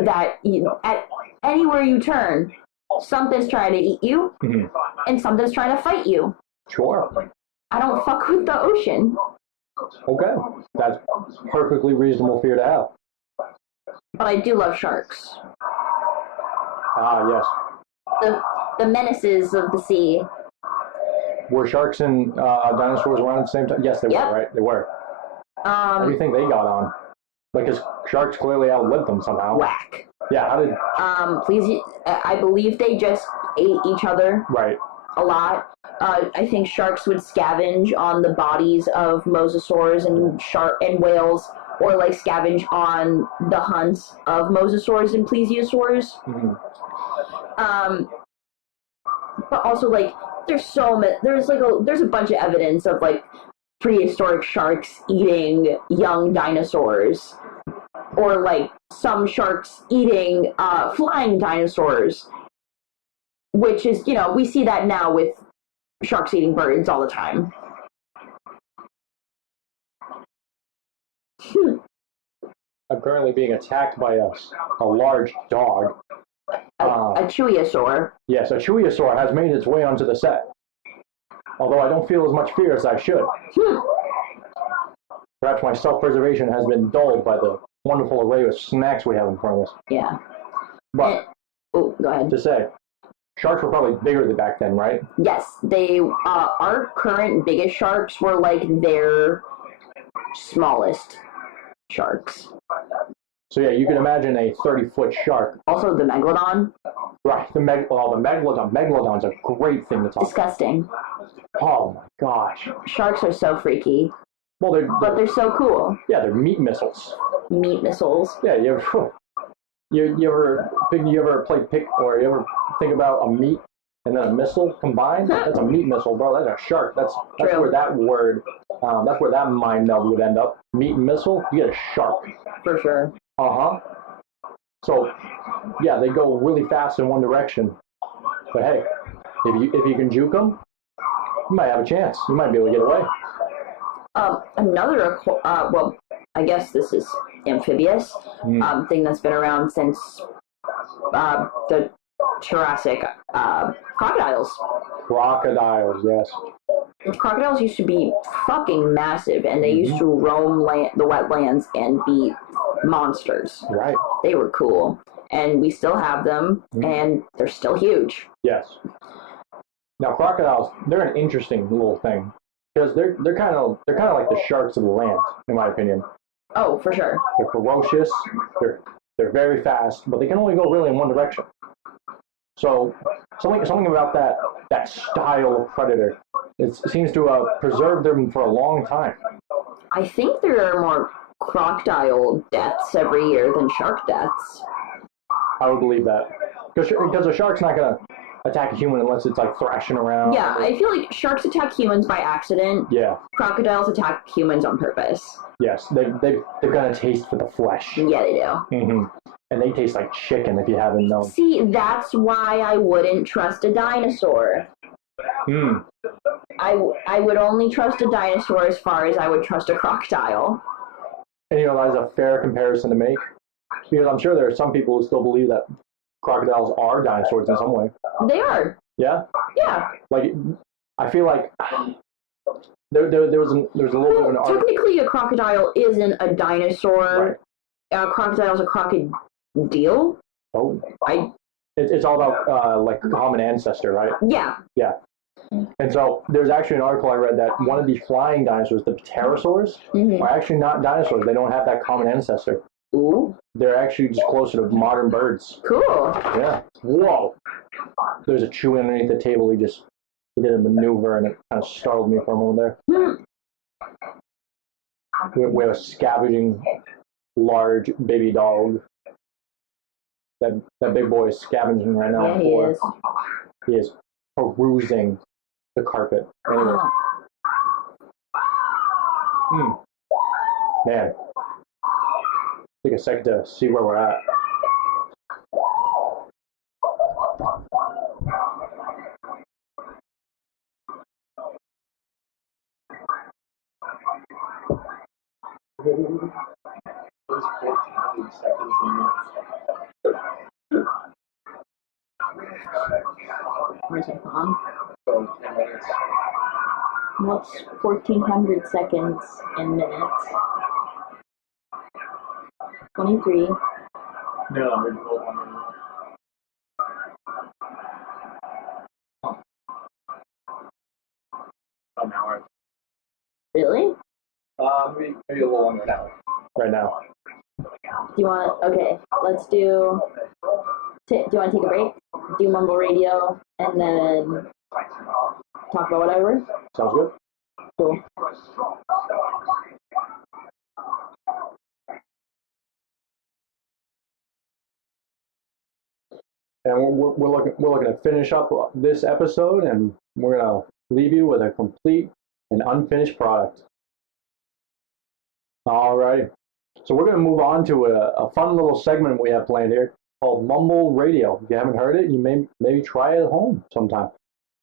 That at anywhere you turn, something's trying to eat you, and something's trying to fight you. Sure. I don't fuck with the ocean. Okay, that's perfectly reasonable fear to have. But I do love sharks. Ah, yes. The menaces of the sea. Were sharks and dinosaurs around at the same time? Yes, they were, right? They were. What do you think they got on? Like, his sharks clearly outlived them somehow. Whack. Yeah, how did... Please, I believe they just ate each other. Right. A lot. I think sharks would scavenge on the bodies of mosasaurs and whales, or like scavenge on the hunts of mosasaurs and plesiosaurs. Mm-hmm. But also, like, there's a bunch of evidence of like prehistoric sharks eating young dinosaurs, or like some sharks eating flying dinosaurs, which is, we see that now with sharks eating birds all the time. I'm currently being attacked by a large dog. A chewiosaur. Yes, a chewiosaur has made its way onto the set. Although I don't feel as much fear as I should. Perhaps my self-preservation has been dulled by the wonderful array of snacks we have in front of us. Yeah. But, go ahead. To say, sharks were probably bigger back then, right? Yes, they, our current biggest sharks were like their smallest sharks. So yeah, you can imagine a 30-foot shark. Also the megalodon. Right, the megalodon. Megalodon's a great thing to talk about. Disgusting. Oh my gosh. Sharks are so freaky. Well, but they're so cool. Yeah, they're meat missiles. Meat missiles. Yeah, you ever think about a meat and then a missile combined? That's a meat missile, bro. That's a shark. That's where that word, that's where that mind meld would end up. Meat and missile, you get a shark. For sure. So, yeah, they go really fast in one direction. But hey, if you can juke them, you might have a chance. You might be able to get away. Another, well, I guess this is amphibious, thing that's been around since the Jurassic, crocodiles. Crocodiles, yes. Crocodiles used to be fucking massive, and they used to roam the wetlands and be monsters. Right. They were cool, and we still have them, and they're still huge. Yes. Now, crocodiles, they're an interesting little thing, because they're kind of like the sharks of the land, in my opinion. Oh, for sure. They're ferocious. They're very fast, but they can only go really in one direction. So something about that style of predator, it seems to preserve them for a long time. I think there are more crocodile deaths every year than shark deaths. I would believe that, because a shark's not gonna attack a human unless it's like thrashing around. Yeah, I feel like sharks attack humans by accident. Yeah. Crocodiles attack humans on purpose. Yes, they're gonna taste for the flesh. Yeah, they do. And they taste like chicken, if you haven't known. See, that's why I wouldn't trust a dinosaur. I would only trust a dinosaur as far as I would trust a crocodile. And that's a fair comparison to make, because I'm sure there are some people who still believe that crocodiles are dinosaurs in some way. They are. Yeah? Yeah. Like, I feel like there was a little bit of an article. Technically, a crocodile isn't a dinosaur. Right. A crocodile's a crocodile. Oh. It's all about, like, common ancestor, right? Yeah. Yeah. And so there's actually an article I read that one of the flying dinosaurs, the pterosaurs, are actually not dinosaurs. They don't have that common ancestor. Ooh. They're actually just closer to modern birds. Cool. Yeah. Whoa. There's a chew underneath the table. He did a maneuver, and it kind of startled me for a moment there. We have a scavenging large baby dog. That big boy is scavenging right now. Yeah, he is. He is perusing the carpet. Anyway. Man. Take a second to see where we're at. Where's it gone? What's 1,400 seconds in minutes? 23. No, we're going an hour. Really? Maybe a little longer now. Right now. Do you want? Okay, let's do. Do you want to take a break? Do Mumble Radio and then talk about whatever. Sounds good. Cool. And we're looking to finish up this episode, and we're gonna leave you with a complete and unfinished product. All right. So we're gonna move on to a fun little segment we have planned here called Mumble Radio. If you haven't heard it, you maybe try it at home sometime.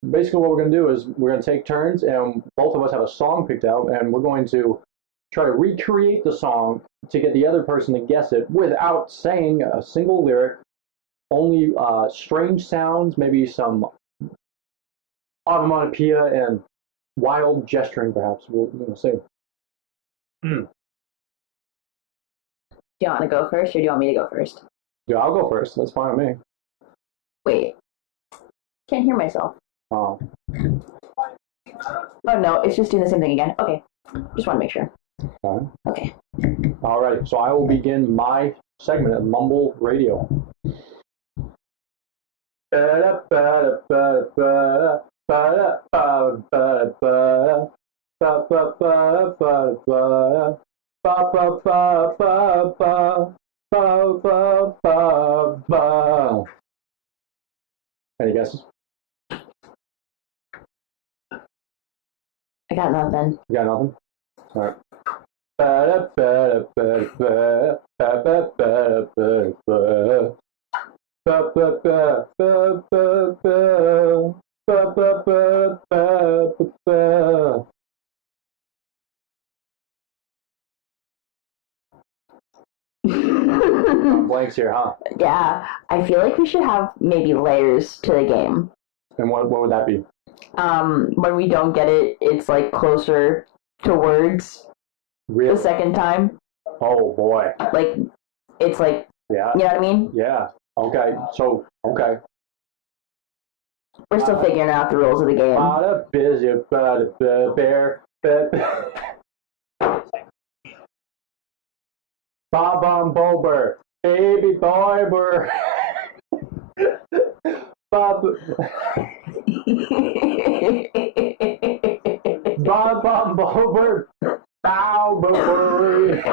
Basically, what we're gonna do is we're gonna take turns, and both of us have a song picked out, and we're going to try to recreate the song to get the other person to guess it without saying a single lyric. Only strange sounds, maybe some onomatopoeia and wild gesturing, perhaps. We'll see. Do you want to go first, or do you want me to go first? Yeah, I'll go first. That's fine with me. Wait. Can't hear myself. Oh. Oh, no, it's just doing the same thing again. Okay. Just want to make sure. Okay. All right. So I will begin my segment of Mumble Radio. Any guesses? I got nothing. You got nothing? All right. Blanks here, huh? Yeah, I feel like we should have maybe layers to the game. And what would that be? When we don't get it, it's like closer to words Really? the second time. Oh boy. Like, it's like, Yeah. you know what I mean? Yeah. Okay. So okay. We're still figuring out the rules of the game. Bear. Bob on Bober. Baby boy burr. Bob. Bob on Bober. Bow Bober.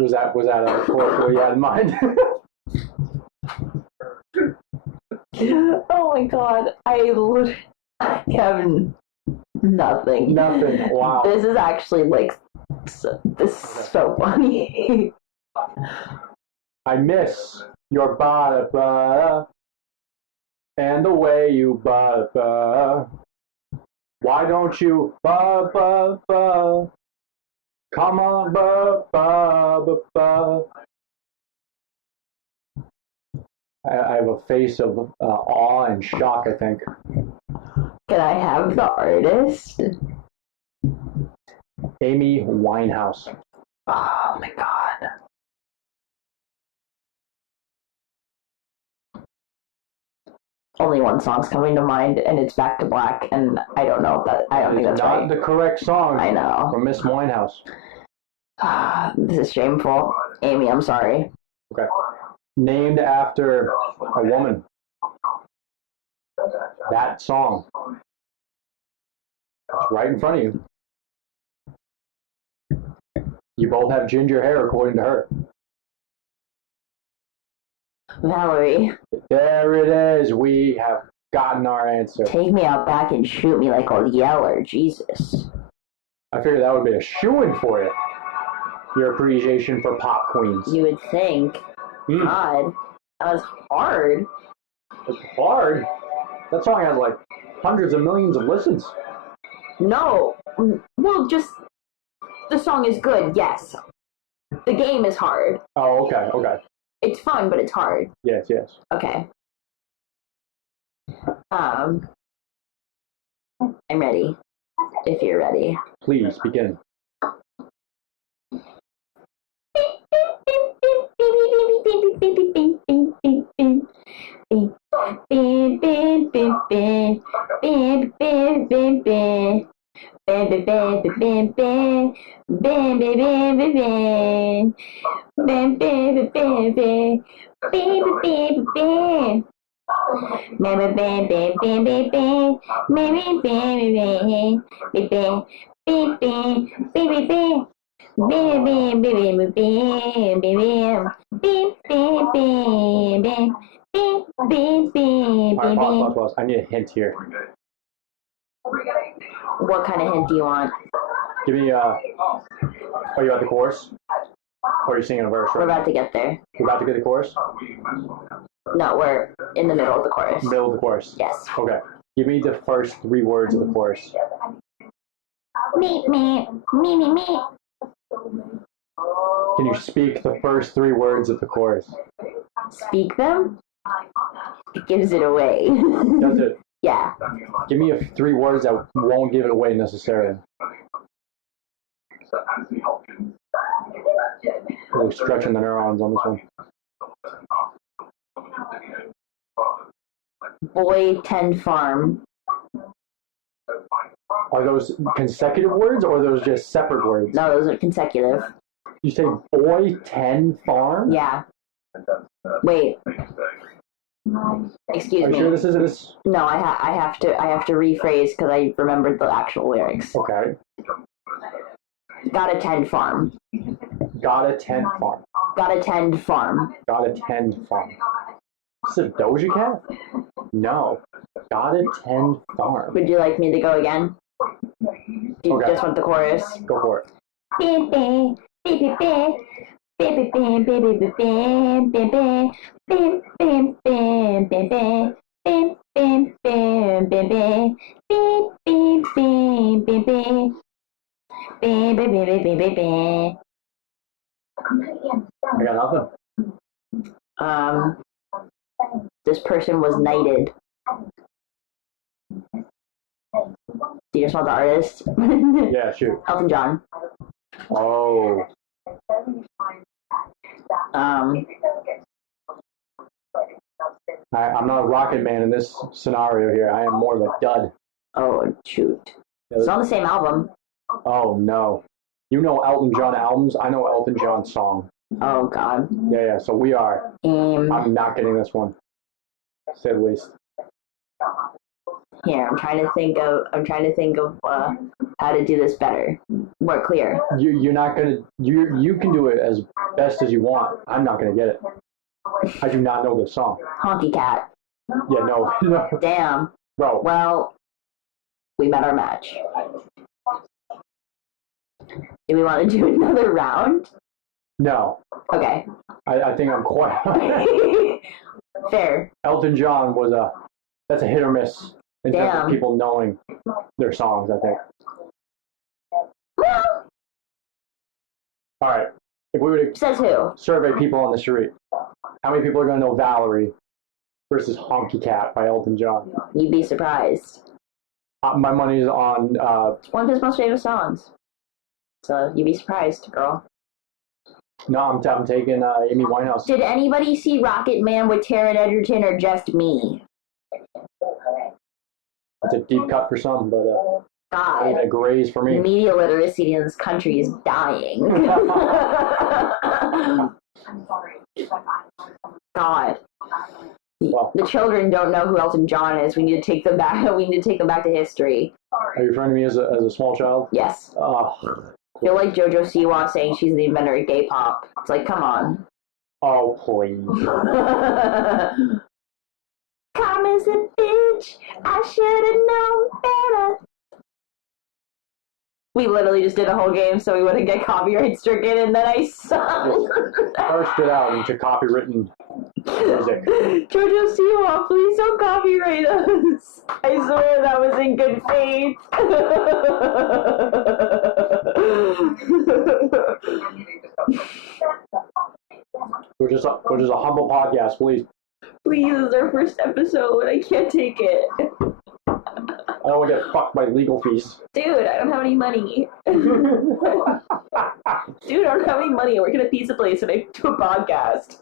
Was that a chorus what you had in mind? Oh my god, I have nothing. Nothing. Wow. This is actually like, this is so funny. I miss your ba and the way you ba. Why don't you ba? Come on ba. I have a face of awe and shock, I think. Can I have the artist? Amy Winehouse. Oh my god. Only one song's coming to mind, and it's Back to Black, and I don't know if that, I don't think that's not right. the correct song. I know. From Miss Winehouse. This is shameful. Amy, I'm sorry. Okay. Named after a woman. That song. It's right in front of you. You both have ginger hair, according to her. Valerie. There it is. We have gotten our answer. Take me out back and shoot me like Old Yeller. Jesus. I figured that would be a shoo-in for you. Your appreciation for pop queens. You would think. God, that was hard. It's hard. That song has like hundreds of millions of listens. No. Well, just, the song is good, yes. The game is hard. Oh, okay. It's fun, but it's hard. Yes. Okay. I'm ready. If you're ready. Please begin. Pause. I need a hint here. What kind of hint do you want? Give me, are you at the chorus? Or are you singing a verse right We're about now? to get there. We're about to get the chorus? No, we're in the middle of the chorus. Middle of the chorus? Yes. Okay. Give me the first 3 words of the chorus. Me. Can you speak the first 3 words of the chorus? Speak them? It gives it away. That's it. Yeah. Give me 3 words that won't give it away necessarily. Really stretching the neurons on this one. Boy, tend farm. Are those consecutive words or are those just separate words? No, those are consecutive. You say boy 10 farm? Yeah. Wait. Excuse Are you me. sure this is this? No, I have to rephrase because I remembered the actual lyrics. Okay. Gotta tend farm. Gotta tend farm. Gotta tend farm. Gotta tend farm. Is it a Doja Cat? No. Gotta tend farm. Would you like me to go again? Do you Okay. just want the chorus? Go for it. I got nothing. This person was knighted. Do you just want the artist? Yeah, shoot. Elton John. Oh. I'm not a rocket man in this scenario here. I am more of a dud. Oh, shoot. It's on the same album. Oh, no. You know Elton John albums. I know Elton John song. Oh, God. Yeah, so we are. I'm not getting this one. To say the least. Here, I'm trying to think of how to do this better, more clear. You're not gonna. You can do it as best as you want. I'm not gonna get it. I do not know this song. Honky Cat. Yeah, no. Damn. Bro. Well, we met our match. Do we want to do another round? No. Okay. I think I'm quite. Fair. Elton John was that's a hit or miss in terms of Damn. people knowing their songs, I think. Well, All right. If we were to says who? survey people on the street, how many people are going to know Valerie versus Honky Cat by Elton John? You'd be surprised. My money's on. It's one of his most favorite songs. So you'd be surprised, girl. No, I'm taking Amy Winehouse. Did anybody see Rocket Man with Taron Egerton or just me? It's a deep cut for some, but God. a graze for me. Media literacy in this country is dying. God. Well, The children don't know who Elton John is. We need to take them back. We need to take them back to history. are you referring to me as a small child? Yes. I feel like JoJo Siwa saying she's the inventor of gay pop. It's like, come on. Oh, please. Come as a bitch. I should have known better. We literally just did a whole game so we wouldn't get copyright stricken, and then I sung. First it out into copywritten music. JoJo Siwa, please don't copyright us. I swear that was in good faith. We're just a humble podcast, please. Please, this is our first episode. I can't take it. I don't want to get fucked by legal fees. Dude, I don't have any money. Dude, I don't have any money. I work at a pizza place and I do a podcast.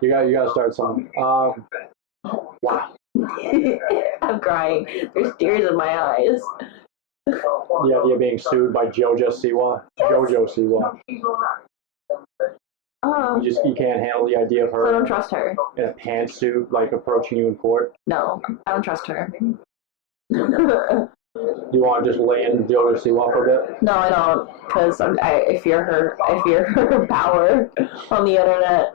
You gotta start something. Wow. I'm crying. There's tears in my eyes. The idea of being sued by JoJo Siwa. JoJo Siwa. Oh. You can't handle the idea of So I her don't trust her. in a pantsuit, like approaching you in court. No, I don't trust her. You want to just lay in Yoda Siwa for a bit? No, I don't, because I fear her. I fear her power on the internet.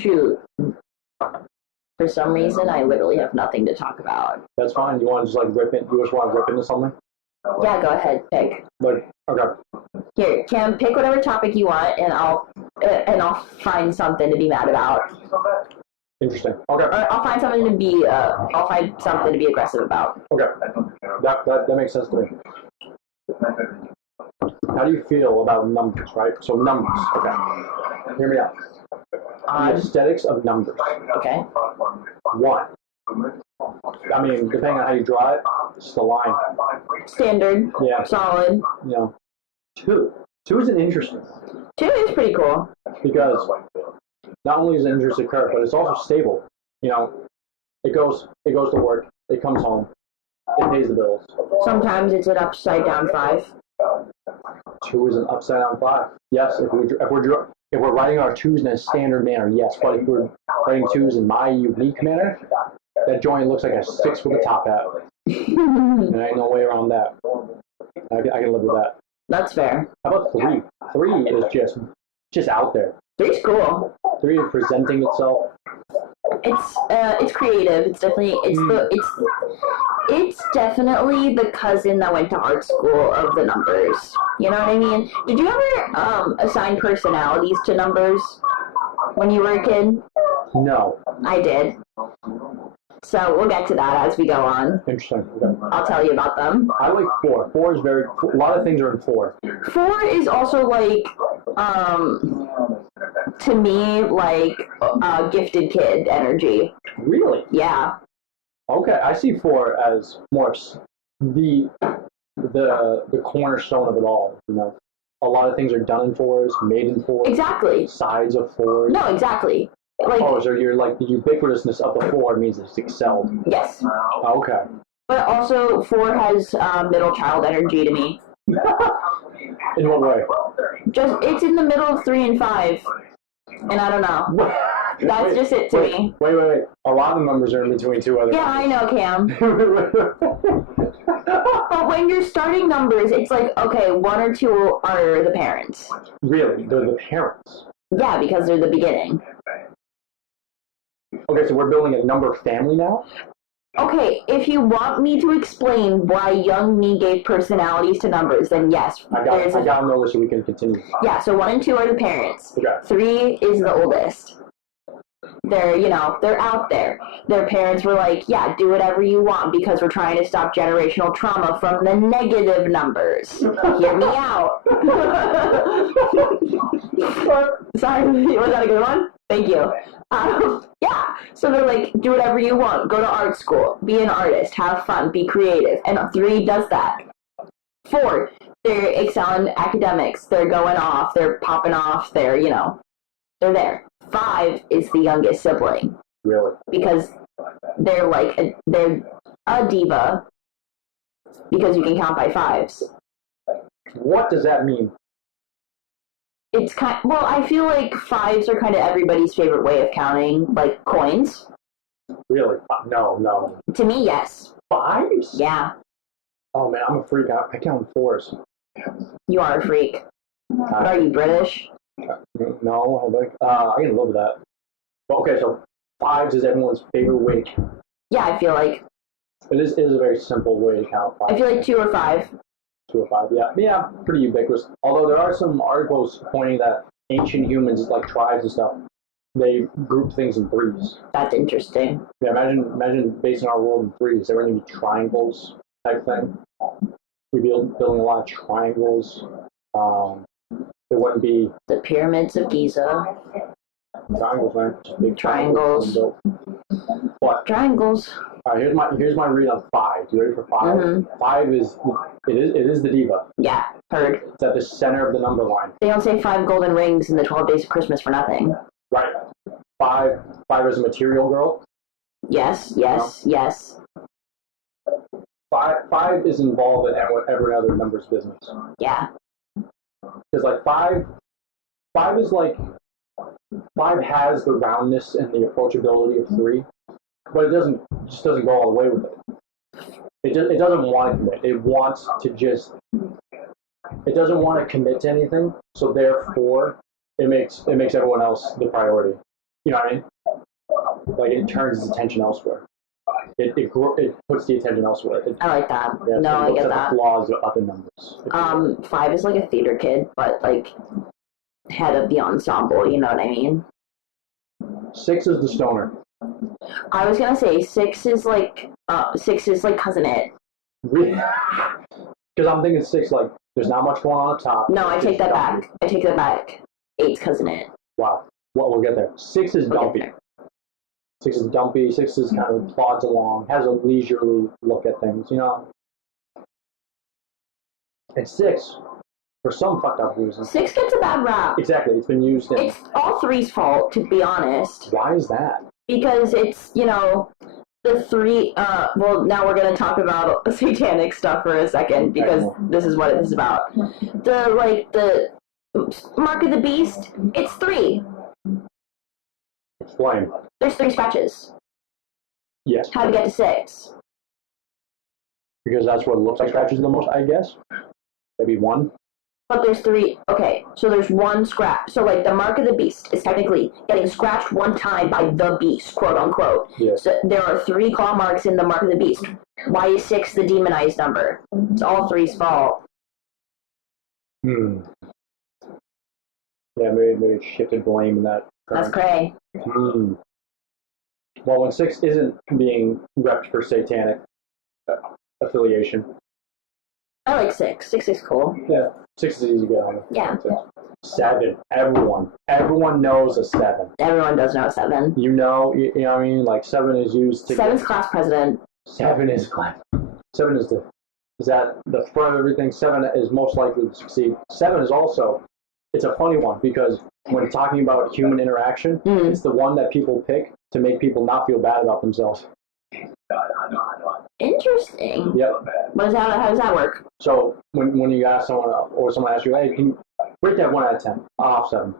Shoot. For some reason, I literally have nothing to talk about. That's fine. You want to just like rip it? You just want to rip into something? Yeah, go ahead, pick. Like, okay. Here, Cam, pick whatever topic you want, and I'll find something to be mad about. Interesting. Okay. Or I'll find something to be aggressive about. Okay. That makes sense to me. How do you feel about numbers, right? So numbers. Okay. Hear me out. The aesthetics of numbers. Okay. 1. I mean, depending on how you draw it, it's the line. Standard. Yeah. Solid. You know. 2. 2 is an interesting. 2 is pretty cool. Because not only is it an interesting curve, but it's also stable. You know, it goes to work, it comes home, it pays the bills. Sometimes it's an upside down 5. 2 is an upside down 5. Yes, if we're writing our 2s in a standard manner, yes. But if we're writing 2s in my unique manner, that joint looks like a 6 with a top hat. And there ain't no way around that. I can live with that. That's fair. How about 3? 3 is just out there. 3's cool. 3 is presenting itself. It's creative. It's definitely it's definitely the cousin that went to art school of the numbers. You know what I mean? Did you ever assign personalities to numbers when you were a kid? No. I did. So we'll get to that as we go on. Interesting. Okay. I'll tell you about them. I like 4. 4 is very. A lot of things are in 4. 4 is also like, to me, like gifted kid energy. Really? Yeah. Okay, I see 4 as more the cornerstone of it all. You know, a lot of things are done in 4s, made in 4s. Exactly. Sides of 4s. No, exactly. Like, so you're like the ubiquitousness of the 4 means it's excelled. Yes. Okay. But also, 4 has middle child energy to me. In what way? Just it's in the middle of 3 and 5, and I don't know. That's just it to me. Wait. A lot of numbers are in between 2 other. Yeah, I know, Cam. But when you're starting numbers, it's like, okay, 1 or 2 are the parents. Really? They're the parents? Yeah, because they're the beginning. Okay, so we're building a number family now? Okay, if you want me to explain why young me gave personalities to numbers, then yes. I got to know this so we can continue. Yeah, so 1 and 2 are the parents. Okay. 3 is the oldest. They're out there. Their parents were like, yeah, do whatever you want because we're trying to stop generational trauma from the negative numbers. Hear me out. Sorry, was that a good one? Thank you. Yeah, so they're like, do whatever you want. Go to art school. Be an artist. Have fun. Be creative. And 3 does that. 4, they're excelling academics. They're going off. They're popping off. They're there. 5 is the youngest sibling. Really? Because they're a diva. Because you can count by 5s. What does that mean? It's I feel like 5s are kind of everybody's favorite way of counting, like coins. Really? No. To me, yes. 5s? Yeah. Oh man, I'm a freak. I count 4s. You are a freak. But are you British? No, I can live with that. But okay, so 5s is everyone's favorite way to count. Yeah, I feel like. It is a very simple way to count 5. I feel like 2 or 5. 2 or 5, yeah, pretty ubiquitous. Although there are some articles pointing that ancient humans, like tribes and stuff, they group things in 3s. That's interesting. Yeah, imagine basing our world in 3s. There wouldn't be triangles type thing. We'd be building a lot of triangles. There wouldn't be the pyramids of Giza. Triangles, man. Big triangles. What? Triangles. All right, here's my read on 5. You ready for 5? Mm-hmm. 5 is the diva. Yeah, heard. It's at the center of the number line. They don't say 5 golden rings in the 12 days of Christmas for nothing. Right. 5 is a material girl. Yes. 5 is involved in every other number's business. Yeah. Because like five is like 5 has the roundness and the approachability of 3, but it just doesn't go all the way with it. It doesn't want to commit. It wants to just. It doesn't want to commit to anything. So therefore, it makes everyone else the priority. You know what I mean? Like it turns its attention elsewhere. It puts the attention elsewhere. I like that. Yeah, No, I get that. The flaws of other numbers. 5 is like a theater kid, but like head of the ensemble. You know what I mean? 6 is the stoner. I was gonna say 6 is like cousin It. Because I'm thinking 6 like there's not much going on up top. No, I take that back. 8's cousin It. Wow. Well, we'll get there. 6 is dumpy. 6 is dumpy. 6 is kind of plods along, has a leisurely look at things, you know. And 6, for some fucked up reason. 6 gets a bad rap. Exactly. It's been used in. It's all 3's fault, to be honest. Why is that? Because it's, the 3, well, now we're going to talk about satanic stuff for a second, because this is what it is about. The Mark of the Beast, it's 3. Explain. There's 3 scratches. Yes. How to get to 6? Because that's what looks like scratches the most, I guess. Maybe 1. But there's 3. Okay, so there's 1 scratch. So, like, the Mark of the Beast is technically getting scratched 1 time by the beast, quote unquote. Yes. So there are 3 claw marks in the Mark of the Beast. Why is 6 the demonized number? It's all 3's fault. Yeah, maybe it shifted blame in that. That's cray. Well, when 6 isn't being repped for satanic affiliation. I like 6. 6 is cool. Yeah, 6 is easy to get on. Yeah. 7. Everyone knows a 7. Everyone does know a 7. You know what I mean? Like 7 is used to. 7's class president. 7 is class. 7 is that the front of everything. 7 is most likely to succeed. 7 is also. It's a funny one because when talking about human interaction, it's the one that people pick to make people not feel bad about themselves. Interesting. Yep. How does that work? So when you ask someone or someone asks you, hey, can you rate that 1 out of 10? Off 7.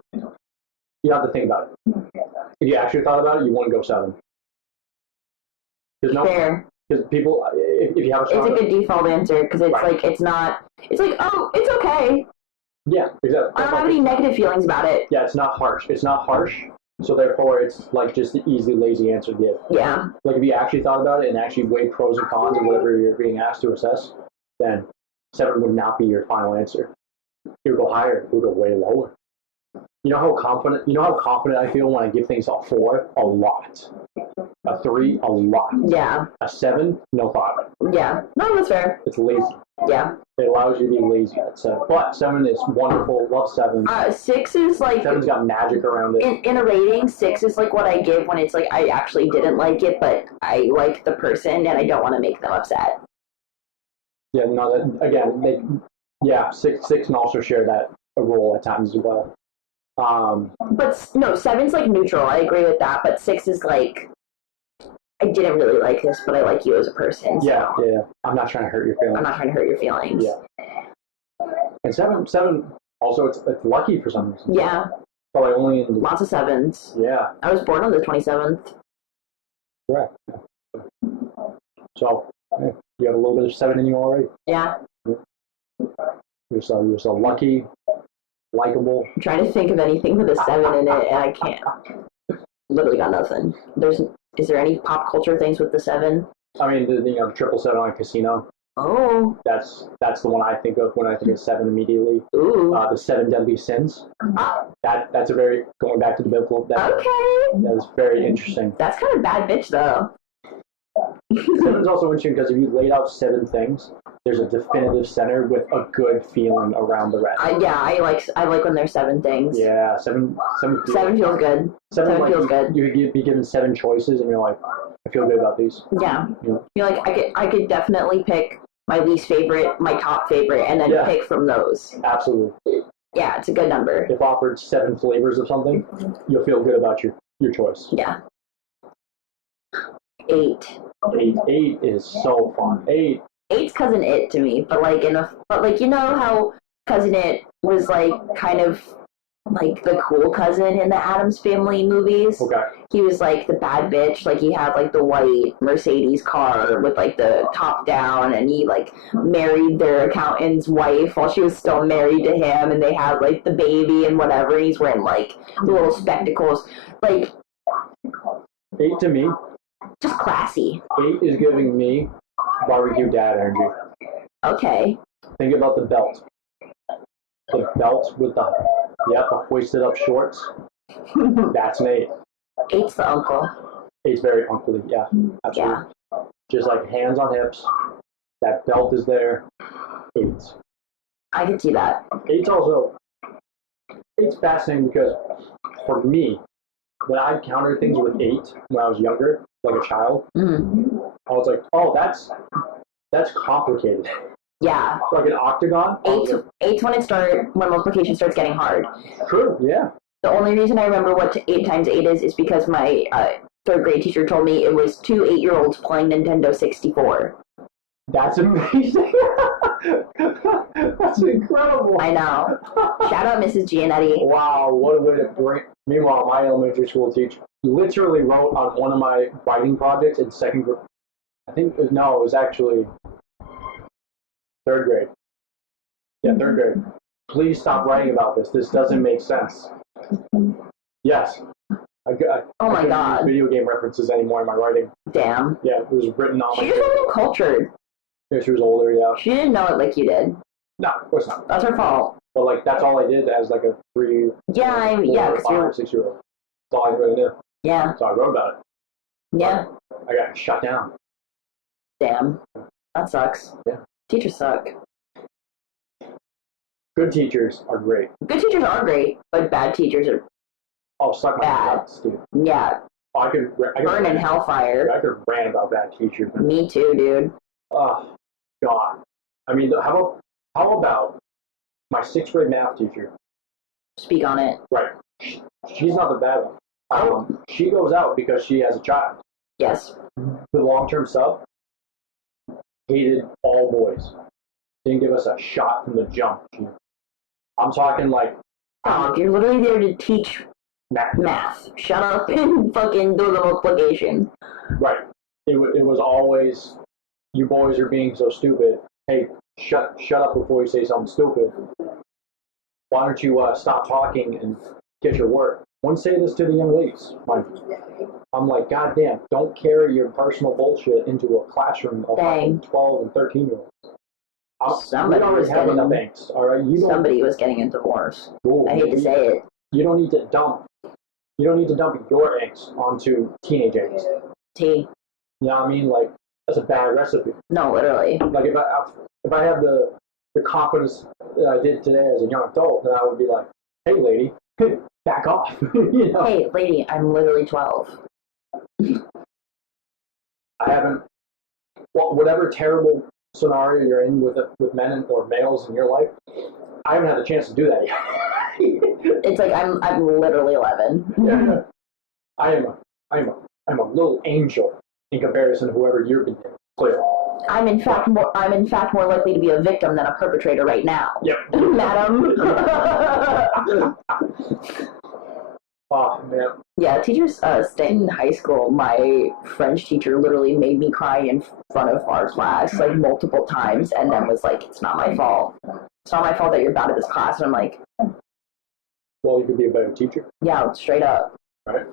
You have to think about it. If you actually thought about it, you wouldn't go 7. Fair. Because people, if you have a strong, it's a good default answer because it's like it's not. It's like, oh, it's okay. Yeah, exactly. I don't have any negative feelings about it. Yeah, it's not harsh. So therefore, it's like just the easy, lazy answer to give. Yeah. Like if you actually thought about it and actually weighed pros and cons of whatever you're being asked to assess, then 7 would not be your final answer. It would go higher. It would go way lower. You know how confident I feel when I give things a 4? A lot. A 3? A lot. Yeah. A 7? No thought. Yeah. No, that's fair. It's lazy. Yeah. It allows you to be lazy at 7. But 7 is wonderful. Love 7. 6 is like 7's got magic around it. In a rating, 6 is like what I give when it's like I actually didn't like it, but I like the person and I don't want to make them upset. Yeah, no, that, again, 6 can also share that role at times as well. But no, 7's like neutral. I agree with that. But 6 is like, I didn't really like this, but I like you as a person. So. Yeah. I'm not trying to hurt your feelings. I'm not trying to hurt your feelings. Yeah. And 7 also it's lucky for some reason. Yeah. Probably only in lots of 7s. Yeah. I was born on the 27th. Correct. So you have a little bit of 7 in you already. Yeah. You're so lucky, likable. I'm trying to think of anything with a 7 in it, and I can't. Literally got nothing. Is there any pop culture things with the 7? I mean, the 777 on Casino. Oh. That's the one I think of when I think of 7 immediately. Ooh. The 7 deadly sins. That's a very, going back to the biblical. Okay. That is very interesting. That's kind of bad bitch though. 7's also interesting because if you laid out 7 things, there's a definitive center with a good feeling around the rest. Yeah, I like when there's 7 things. Yeah, 7 feels good. 7 like feels good. You could be given 7 choices, and you're like, I feel good about these. Yeah. Yeah. You're like, I could definitely pick my least favorite, my top favorite, and then pick from those. Absolutely. Yeah, it's a good number. If offered 7 flavors of something, you'll feel good about your choice. Yeah. 8 is so fun. 8's cousin It to me, but like you know how cousin It was like kind of like the cool cousin in the Addams Family movies. Okay. He was like the bad bitch. Like he had like the white Mercedes car with like the top down, and he like married their accountant's wife while she was still married to him, and they had like the baby and whatever. He's wearing like the little spectacles. Like 8 to me. Just classy. 8 is giving me barbecue dad energy. Okay. Think about the belt. The belt with the hoisted up shorts. That's an 8. 8's the uncle. 8's very uncly, yeah, absolutely. Yeah. Just like hands on hips. That belt is there. 8's. I can see that. 8's also. 8's fascinating because for me, when I counted things with 8 when I was younger, like a child, I was like, oh, that's complicated. Yeah. Like an octagon. 8's when multiplication starts getting hard. True, yeah. The only reason I remember what 8 times 8 is because my 3rd grade teacher told me it was 2 8-year-olds playing Nintendo 64. That's amazing. That's incredible. I know. Shout out Mrs. Giannetti. Wow, what a way to bring. Meanwhile, my elementary school teacher literally wrote on one of my writing projects in 2nd grade. It was actually 3rd grade. Yeah, 3rd grade. Please stop writing about this. This doesn't make sense. Yes. Oh my god. Use video game references anymore in my writing. Damn. Yeah, it was written on She just wasn't cultured. Yeah, she was older, yeah. She didn't know it like you did. No, of course not. That's her fault. But like that's all I did as like a 3, 4, 5, 6-year-old. That's all I really did. Yeah. So I wrote about it. Yeah. I got shut down. Damn. That sucks. Yeah. Teachers suck. Good teachers are great. Good teachers are great, but bad teachers are suck my guts, dude. Yeah. I could burn in hellfire. I could rant about bad teachers. Me too, dude. Oh, God. I mean, how about my 6th grade math teacher? Speak on it. Right. She's not the bad one. She goes out because she has a child. Yes. The long-term sub hated all boys. Didn't give us a shot from the jump. I'm talking like... Oh, you're literally there to teach math. Shut up and fucking do the multiplication. Right. It was always, you boys are being so stupid. Hey, shut up before you say something stupid. Why don't you stop talking and get your work? Wouldn't say this to the young ladies. I'm like, God damn, don't carry your personal bullshit into a classroom of 12 and 13-year-olds. Somebody was getting enough angst, all right? Somebody was getting a divorce. Ooh, I hate to say it. You don't need to dump your angst onto teenage angst. You know what I mean? Like, that's a bad recipe. No, literally. Like, if I had the confidence that I did today as a young adult, then I would be like, hey, lady, back off. You know? Hey, lady, I'm literally 12. I haven't, whatever terrible scenario you're in with men or males in your life, I haven't had the chance to do that yet. It's like I'm literally 11. Yeah. I'm a little angel in comparison to whoever you've been clearly. I'm in fact more likely to be a victim than a perpetrator right now. Yep. Madam. Oh man. Yeah, teachers staying in high school, my French teacher literally made me cry in front of our class like multiple times and then was like, it's not my fault. It's not my fault that you're bad at this class. And I'm like, well, you could be a better teacher. Yeah, straight up. Right.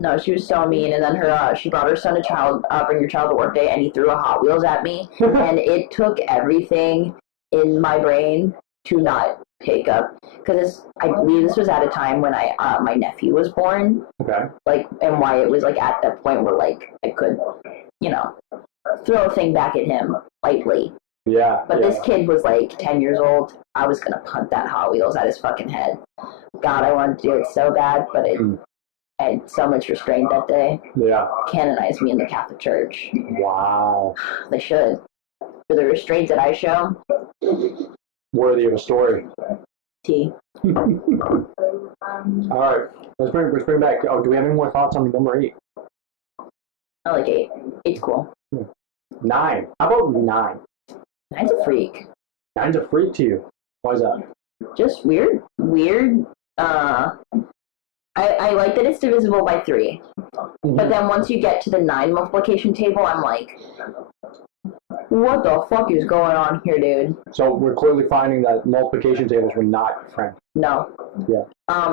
No, she was so mean. And then she brought her son to bring your child to work day, and he threw a Hot Wheels at me. And it took everything in my brain to not pick up, because I believe this was at a time when my nephew was born. Okay. Like, and why it was like at that point where like I could, throw a thing back at him lightly. Yeah. But this kid was like 10 years old. I was gonna punt that Hot Wheels at his fucking head. God, I wanted to do it so bad, but I had so much restraint that day. Yeah. Canonized me in the Catholic Church. Wow. They should. For the restraint that I show. Worthy of a story. T. All right. Let's bring back. Oh, do we have any more thoughts on the number 8? I like 8. 8's cool. 9. How about 9? 9's a freak. 9's a freak to you. Why is that? just weird. I like that it's divisible by 3. But then once you get to the 9 multiplication table, I'm like, what the fuck is going on here, dude? So we're clearly finding that multiplication tables were not your friend. No. Yeah.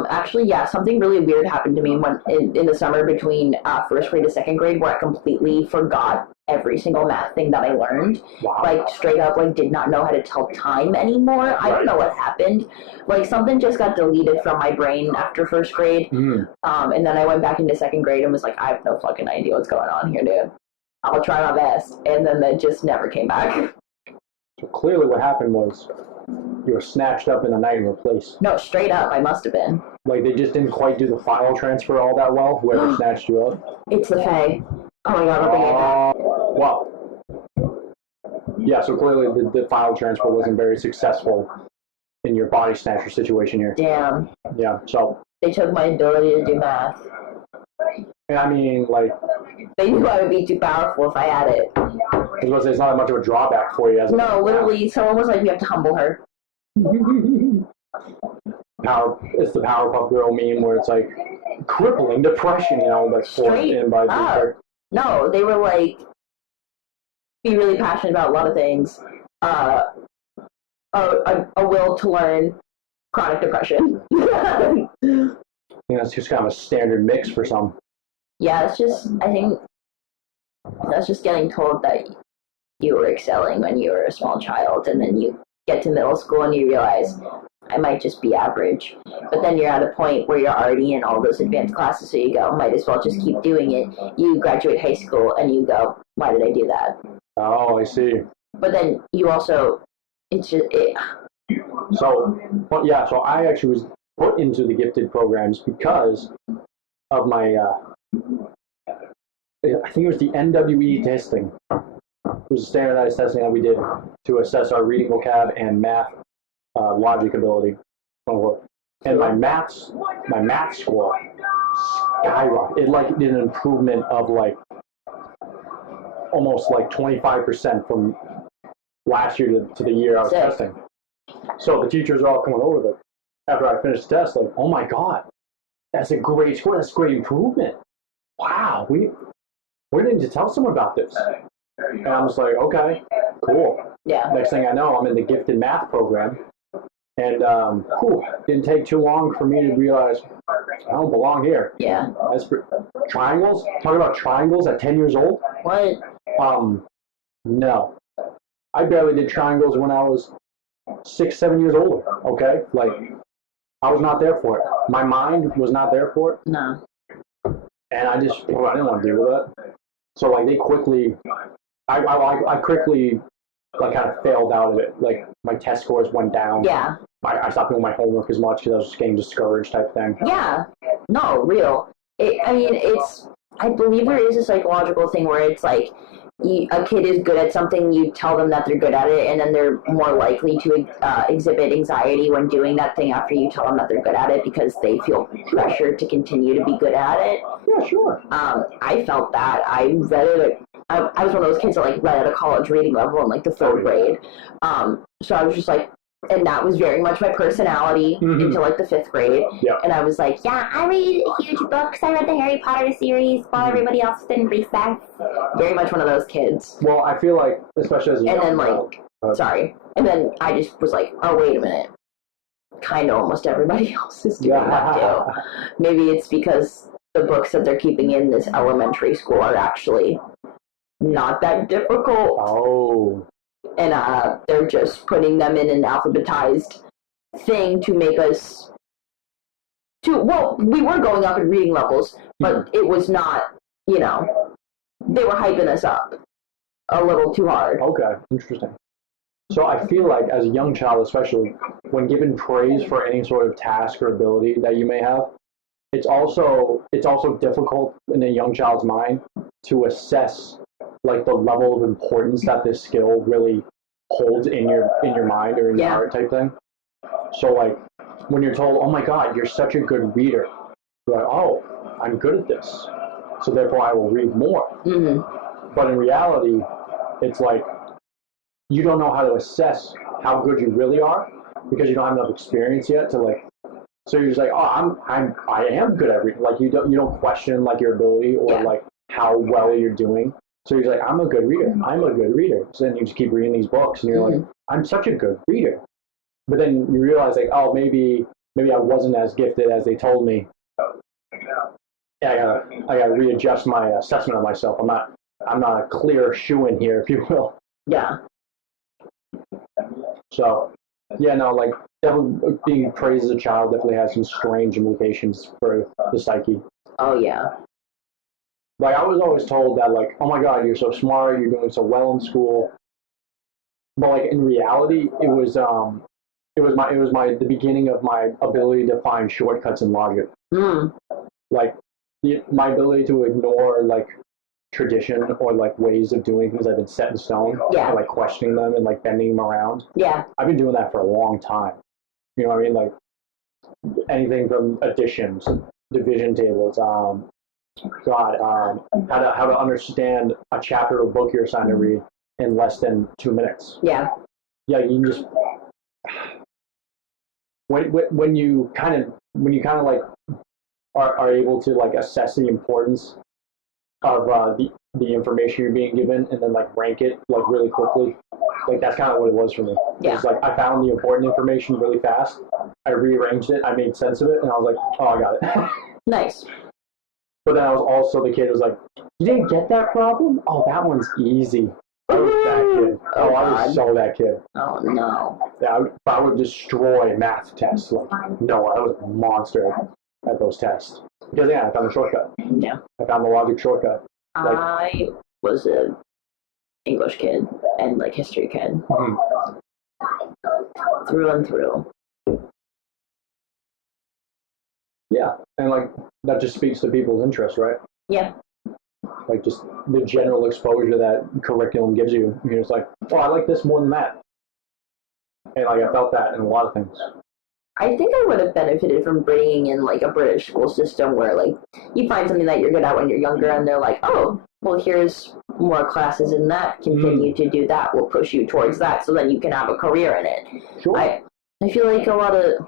Actually, yeah, something really weird happened to me when in the summer between first grade to second grade, where I completely forgot every single math thing that I learned. Wow. Like, straight up, like, did not know how to tell time anymore. Right. I don't know what happened. Like, something just got deleted from my brain after first grade. And then I went back into second grade and was like, I have no fucking idea what's going on here, dude. I'll try my best. And then that just never came back. So clearly what happened was you were snatched up in the night and replaced. No, straight up, I must have been. Like, they just didn't quite do the file transfer all that well, whoever snatched you up. It's the Fae. Oh my god, I'll bring it back. Well, yeah, so clearly the file transfer wasn't very successful in your body snatcher situation here. Damn. Yeah, so. They took my ability to do math. And I mean, like. They knew I would be too powerful if I had it. I was going to say, it's not that much of a drawback for you. No, literally, someone was like, we have to humble her. It's the Powerpuff Girl meme where it's like, crippling depression, you know, like forced in by the. No, they were like, be really passionate about a lot of things. A will to learn, chronic depression. Yeah, it's just kind of a standard mix for some. Yeah, it's just, I think, that's just getting told that you were excelling when you were a small child, and then you get to middle school and you realize, I might just be average. But then you're at a point where you're already in all those advanced classes, so you go, might as well just keep doing it. You graduate high school and you go, why did I do that? Oh, I see. But then you also, it's just, So, but yeah, so I actually was put into the gifted programs because of my, I think it was the NWE testing. It was a standardized testing that we did to assess our reading vocab and math logic ability. And my math score skyrocketed. It like did an improvement of like almost like 25% from last year to the year I was testing. So the teachers are all coming over there after I finished the test, like, oh my god, that's a great score. That's a great improvement. Wow, we need to tell someone about this. And I'm just like, okay, cool. Yeah. Next thing I know, I'm in the gifted math program. And didn't take too long for me to realize I don't belong here. Yeah. Triangles? Talking about triangles at 10 years old? What? No. I barely did triangles when I was 6, 7 years older. Okay? Like, I was not there for it. My mind was not there for it. No. And I didn't want to deal with it. So, like, I quickly, like, kind of failed out of it. Like, my test scores went down. Yeah. I stopped doing my homework as much because I was just getting discouraged type thing. Yeah. No, real. I believe there is a psychological thing where it's like, a kid is good at something, you tell them that they're good at it, and then they're more likely to exhibit anxiety when doing that thing after you tell them that they're good at it because they feel pressure to continue to be good at it. Yeah, sure. I felt that. I read it. I was one of those kids that like read at a college reading level in like the 3rd grade. So I was just like, and that was very much my personality until like the 5th grade. Yep. And I was like, yeah, I read huge books. I read the Harry Potter series while everybody else did in recess. Very much one of those kids. Well, I feel like, especially as a and then like, sorry. And then I just was like, oh, wait a minute. Kind of almost everybody else is doing that too. Maybe it's because the books that they're keeping in this elementary school are actually not that difficult. Oh. And they're just putting them in an alphabetized thing to make us well, we were going up in reading levels, but it was not, they were hyping us up a little too hard. Okay, interesting. So I feel like as a young child, especially, when given praise for any sort of task or ability that you may have, it's also difficult in a young child's mind to assess like the level of importance that this skill really holds in your mind or in your heart type thing. So like when you're told, oh my god, you're such a good reader, you're like, oh, I'm good at this, so therefore I will read more. But in reality, it's like you don't know how to assess how good you really are because you don't have enough experience yet to like. So you're just like, oh, I am good at reading. Like you don't question like your ability or like how well you're doing. So you're like, I'm a good reader. I'm a good reader. So then you just keep reading these books, and you're like, I'm such a good reader. But then you realize like, oh, maybe I wasn't as gifted as they told me. Yeah, I gotta readjust my assessment of myself. I'm not a clear shoo-in here, if you will. Yeah. So, yeah, no, like definitely being praised as a child definitely has some strange implications for the psyche. Oh yeah. Like I was always told that like, oh my God, you're so smart, you're doing so well in school. But like in reality, it was the beginning of my ability to find shortcuts in logic. Like my ability to ignore like tradition or like ways of doing things that have been set in stone. And like questioning them and like bending them around. Yeah. I've been doing that for a long time. You know what I mean? Like anything from additions, division tables, how to understand a chapter of a book you're assigned to read in less than 2 minutes. Yeah. Yeah, you can just when you kind of like are able to like assess the importance of the information you're being given and then like rank it like really quickly. Like that's kind of what it was for me. Yeah. It's like I found the important information really fast. I rearranged it. I made sense of it, and I was like, oh, I got it. Nice. But then I was also the kid who was like, you didn't get that problem? Oh, that one's easy. I was that kid. Oh, I was so that kid. Oh no. Yeah, I would destroy math tests. Like, no, I was a monster at those tests. Because yeah, I found the shortcut. Yeah. I found the logic shortcut. Like, I was a English kid and like history kid. Through and through. Yeah, and like that just speaks to people's interest, right? Yeah. Like just the general exposure that curriculum gives you. You're just like, oh, I like this more than that. And like I felt that in a lot of things. I think I would have benefited from bringing in like a British school system where like you find something that you're good at when you're younger and they're like, oh, well here's more classes in that, continue to do that, we'll push you towards that so then you can have a career in it. Sure. I feel like a lot of,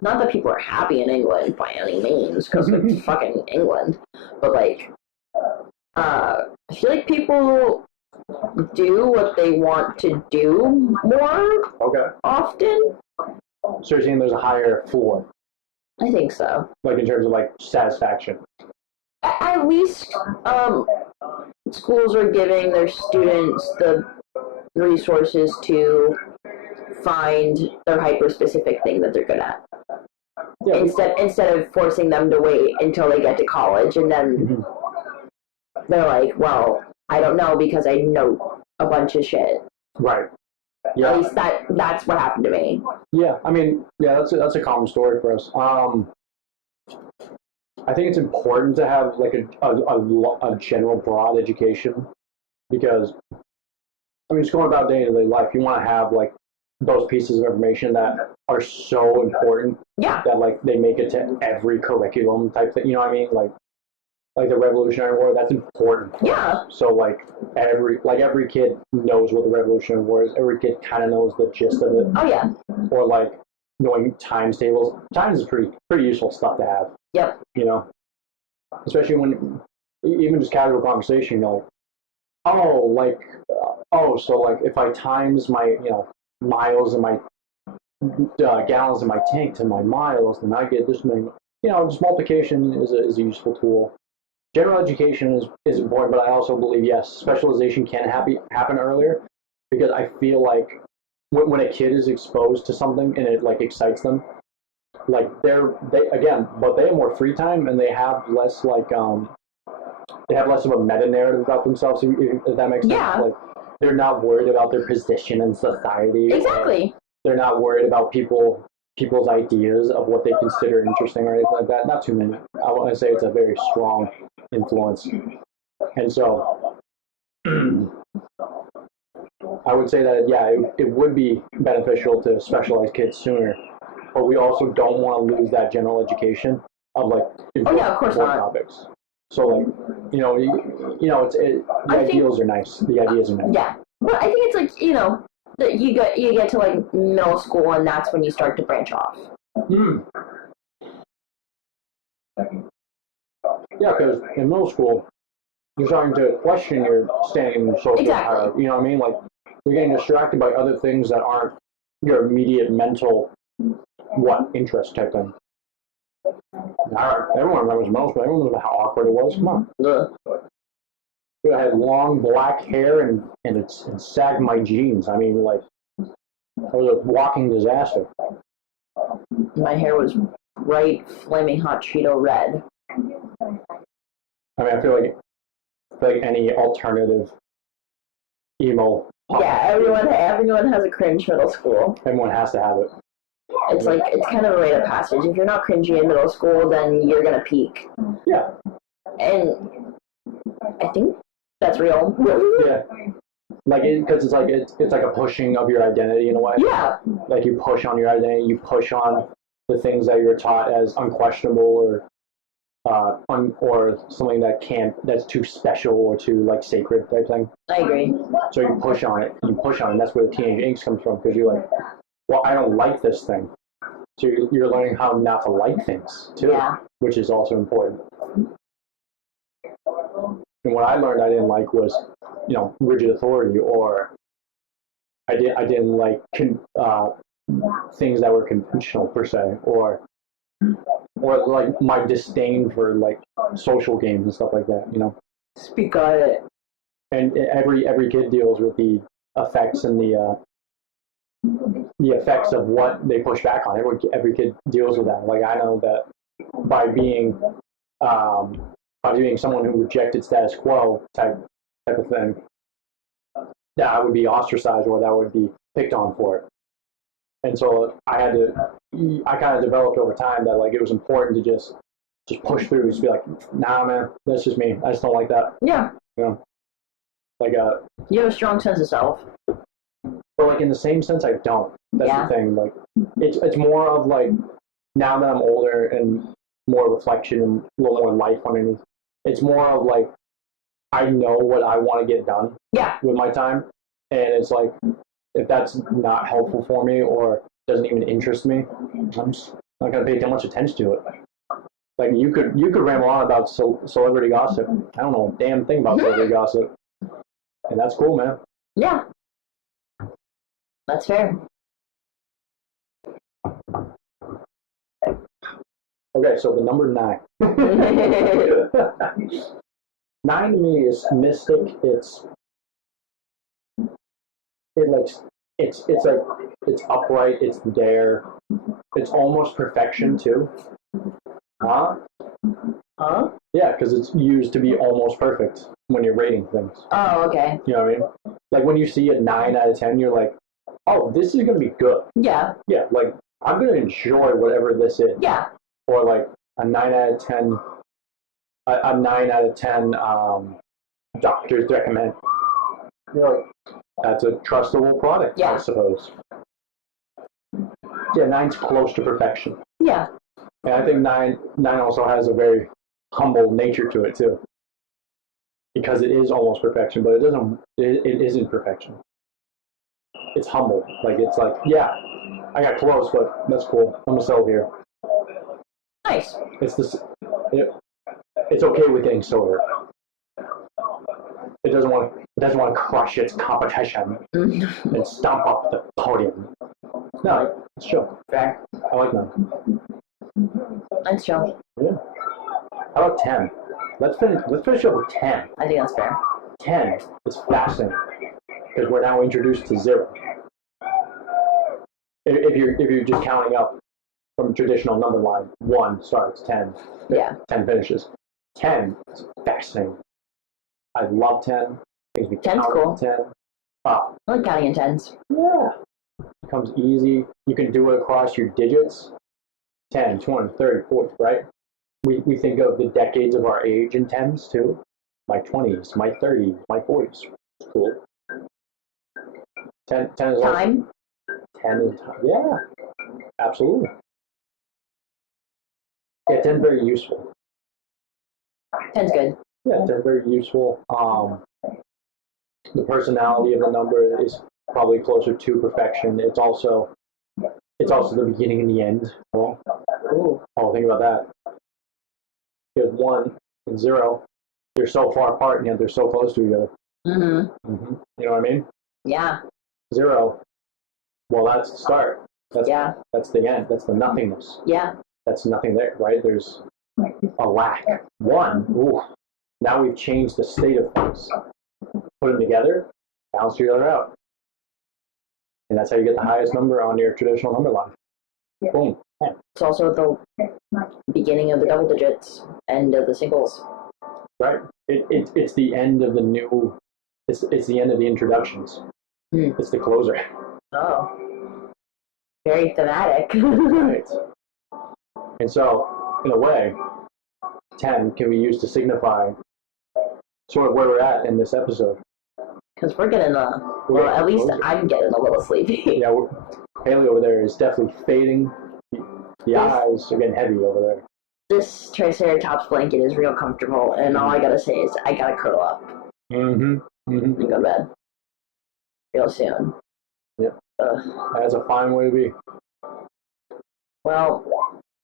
not that people are happy in England by any means, because it's fucking England, but like, I feel like people do what they want to do more often. So you're saying there's a higher floor? I think so. Like in terms of like satisfaction? At least schools are giving their students the resources to find their hyper-specific thing that they're good at. Yeah, instead of forcing them to wait until they get to college and then they're like, well, I don't know because I know a bunch of shit. Right. Yeah. At least that's what happened to me. Yeah, I mean, yeah, that's a common story for us. I think it's important to have like a general broad education because, I mean, just going about day-to-day life, you want to have like those pieces of information that are so important that like they make it to every curriculum type thing. You know what I mean? Like the Revolutionary War, that's important. Yeah. So like every kid knows what the Revolutionary War is. Every kid kind of knows the gist of it. Oh yeah. Or like knowing times tables. Times is pretty useful stuff to have. Yep. You know, especially when even just casual conversation, you're like, so like if I times my miles in my gallons in my tank to my miles, then I get this many. You know, just multiplication is a useful tool. General education is important, but I also believe, yes, specialization can happen earlier because I feel like when a kid is exposed to something and it like excites them, like they have more free time and they have less like they have less of a meta narrative about themselves. If that makes sense. Yeah. Like they're not worried about their position in society. Exactly. They're not worried about people's ideas of what they consider interesting or anything like that. Not too many. I want to say it's a very strong influence. And so I would say that, yeah, it would be beneficial to specialize kids sooner, but we also don't want to lose that general education of like of course not. topics. So like, the ideals are nice. The ideas are nice. Yeah. Well, I think it's like, You get to like middle school, and that's when you start to branch off. Yeah, because in middle school, you're starting to question your standing in the social hierarchy. You know what I mean? Like, you're getting distracted by other things that aren't your immediate mental interest type thing. Everyone remembers middle school. Everyone knows how awkward it was. Come on. I had long black hair and it sagged my jeans. I mean, like, it was a walking disaster. My hair was bright, flaming hot Cheeto red. I mean, I feel like any alternative emo. Yeah, everyone has a cringe middle school. Everyone has to have it. It's like, it's kind of a rite of passage. If you're not cringy in middle school, then you're gonna peak. Yeah. And I think that's real. Yeah. Like, because it's like a pushing of your identity in a way. Yeah. Like, you push on your identity, you push on the things that you're taught as unquestionable or something that's too special or too like sacred type thing. I agree. So you push on it. And that's where the teenage angst comes from, because you're like, well, I don't like this thing. So you're learning how not to like things too, which is also important. And what I learned I didn't like was, rigid authority, or I didn't like things that were conventional per se, or like my disdain for like social games and stuff like that. Speak on it. And every kid deals with the effects and the effects of what they push back on. Every kid deals with that. Like, I know that by being someone who rejected status quo type of thing, that I would be ostracized or that I would be picked on for it. And so I kind of developed over time that like it was important to just push through, just be like, nah, man, that's just me. I just don't like that. Yeah. Like you have a strong sense of self. But like in the same sense, I don't. That's the thing. Like it's more of like, now that I'm older and more reflection and a little more life underneath, it's more of like, I know what I want to get done with my time. And it's like, if that's not helpful for me or doesn't even interest me, I'm just not going to pay too much attention to it. Like, you could ramble on about celebrity gossip. I don't know a damn thing about celebrity gossip. And that's cool, man. Yeah. That's fair. Okay, so the number 9. 9 to me is mystic. It's upright. It's there. It's almost perfection too. Huh? Yeah, because it's used to be almost perfect when you're rating things. Oh, okay. You know what I mean? Like, when you see a 9 out of 10, you're like, oh, this is gonna be good. Yeah. Yeah, like, I'm gonna enjoy whatever this is. Yeah. Or like a 9 out of 10. A 9 out of 10 doctors recommend. You're like, that's a trustable product, I suppose. Yeah, 9's close to perfection. Yeah. And I think 9 also has a very humble nature to it too. Because it is almost perfection, but it isn't perfection. It's humble. Like, it's like, yeah, I got close, but that's cool. I'm gonna settle here. Nice. It's okay with getting sober. It doesn't want to crush its competition and stomp up the podium. No, it's chill. Fair. I like that. That's chill. Yeah. How about 10? Let's finish up with 10. I think that's fair. 10 is fascinating because we're now introduced to 0. If you're just counting up from traditional number line, 1 starts, 10. Yeah. 10 finishes. 10 is fascinating. I love 10. Things we count cool. 10. I like counting in tens. Yeah. It comes easy. You can do it across your digits. 10, 20, 30, 40, right? We think of the decades of our age in tens too. My 20s, my 30s, my 40s. It's cool. 10 is time. 10 is time. Yeah. Absolutely. Yeah, 10 is very useful. 10's good. Yeah, 10 is very useful. The personality of the number is probably closer to perfection. It's also the beginning and the end. Oh, think about that. Because 1 and 0, they're so far apart and yet they're so close to each other. Mm-hmm. You know what I mean? Yeah. 0, well, that's the start. That's the end. That's the nothingness. Yeah. That's nothing there, right? There's a lack. 1, ooh, now we've changed the state of things. Put them together, balance each other out. And that's how you get the highest number on your traditional number line. Boom. Yeah. It's also the beginning of the double digits, end of the singles. Right. It's the end of the new. It's the end of the introductions. It's the closer. Oh. Very thematic. Right. And so, in a way, 10 can be used to signify sort of where we're at in this episode. Because we're getting at least closer. I'm getting a little sleepy. Yeah, Haley over there is definitely fading. The eyes are getting heavy over there. This Triceratops blanket is real comfortable, and all I gotta say is I gotta curl up. And go to bed. Real soon. Yep. That's a fine way to be. Well,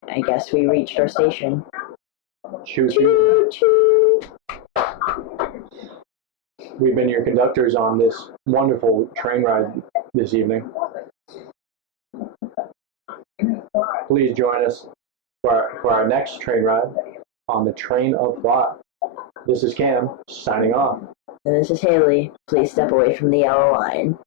I guess we reached our station. Choo choo. Choo. We've been your conductors on this wonderful train ride this evening. Please join us for our next train ride on the Train of Thought. This is Cam, signing off. And this is Haley. Please step away from the yellow line.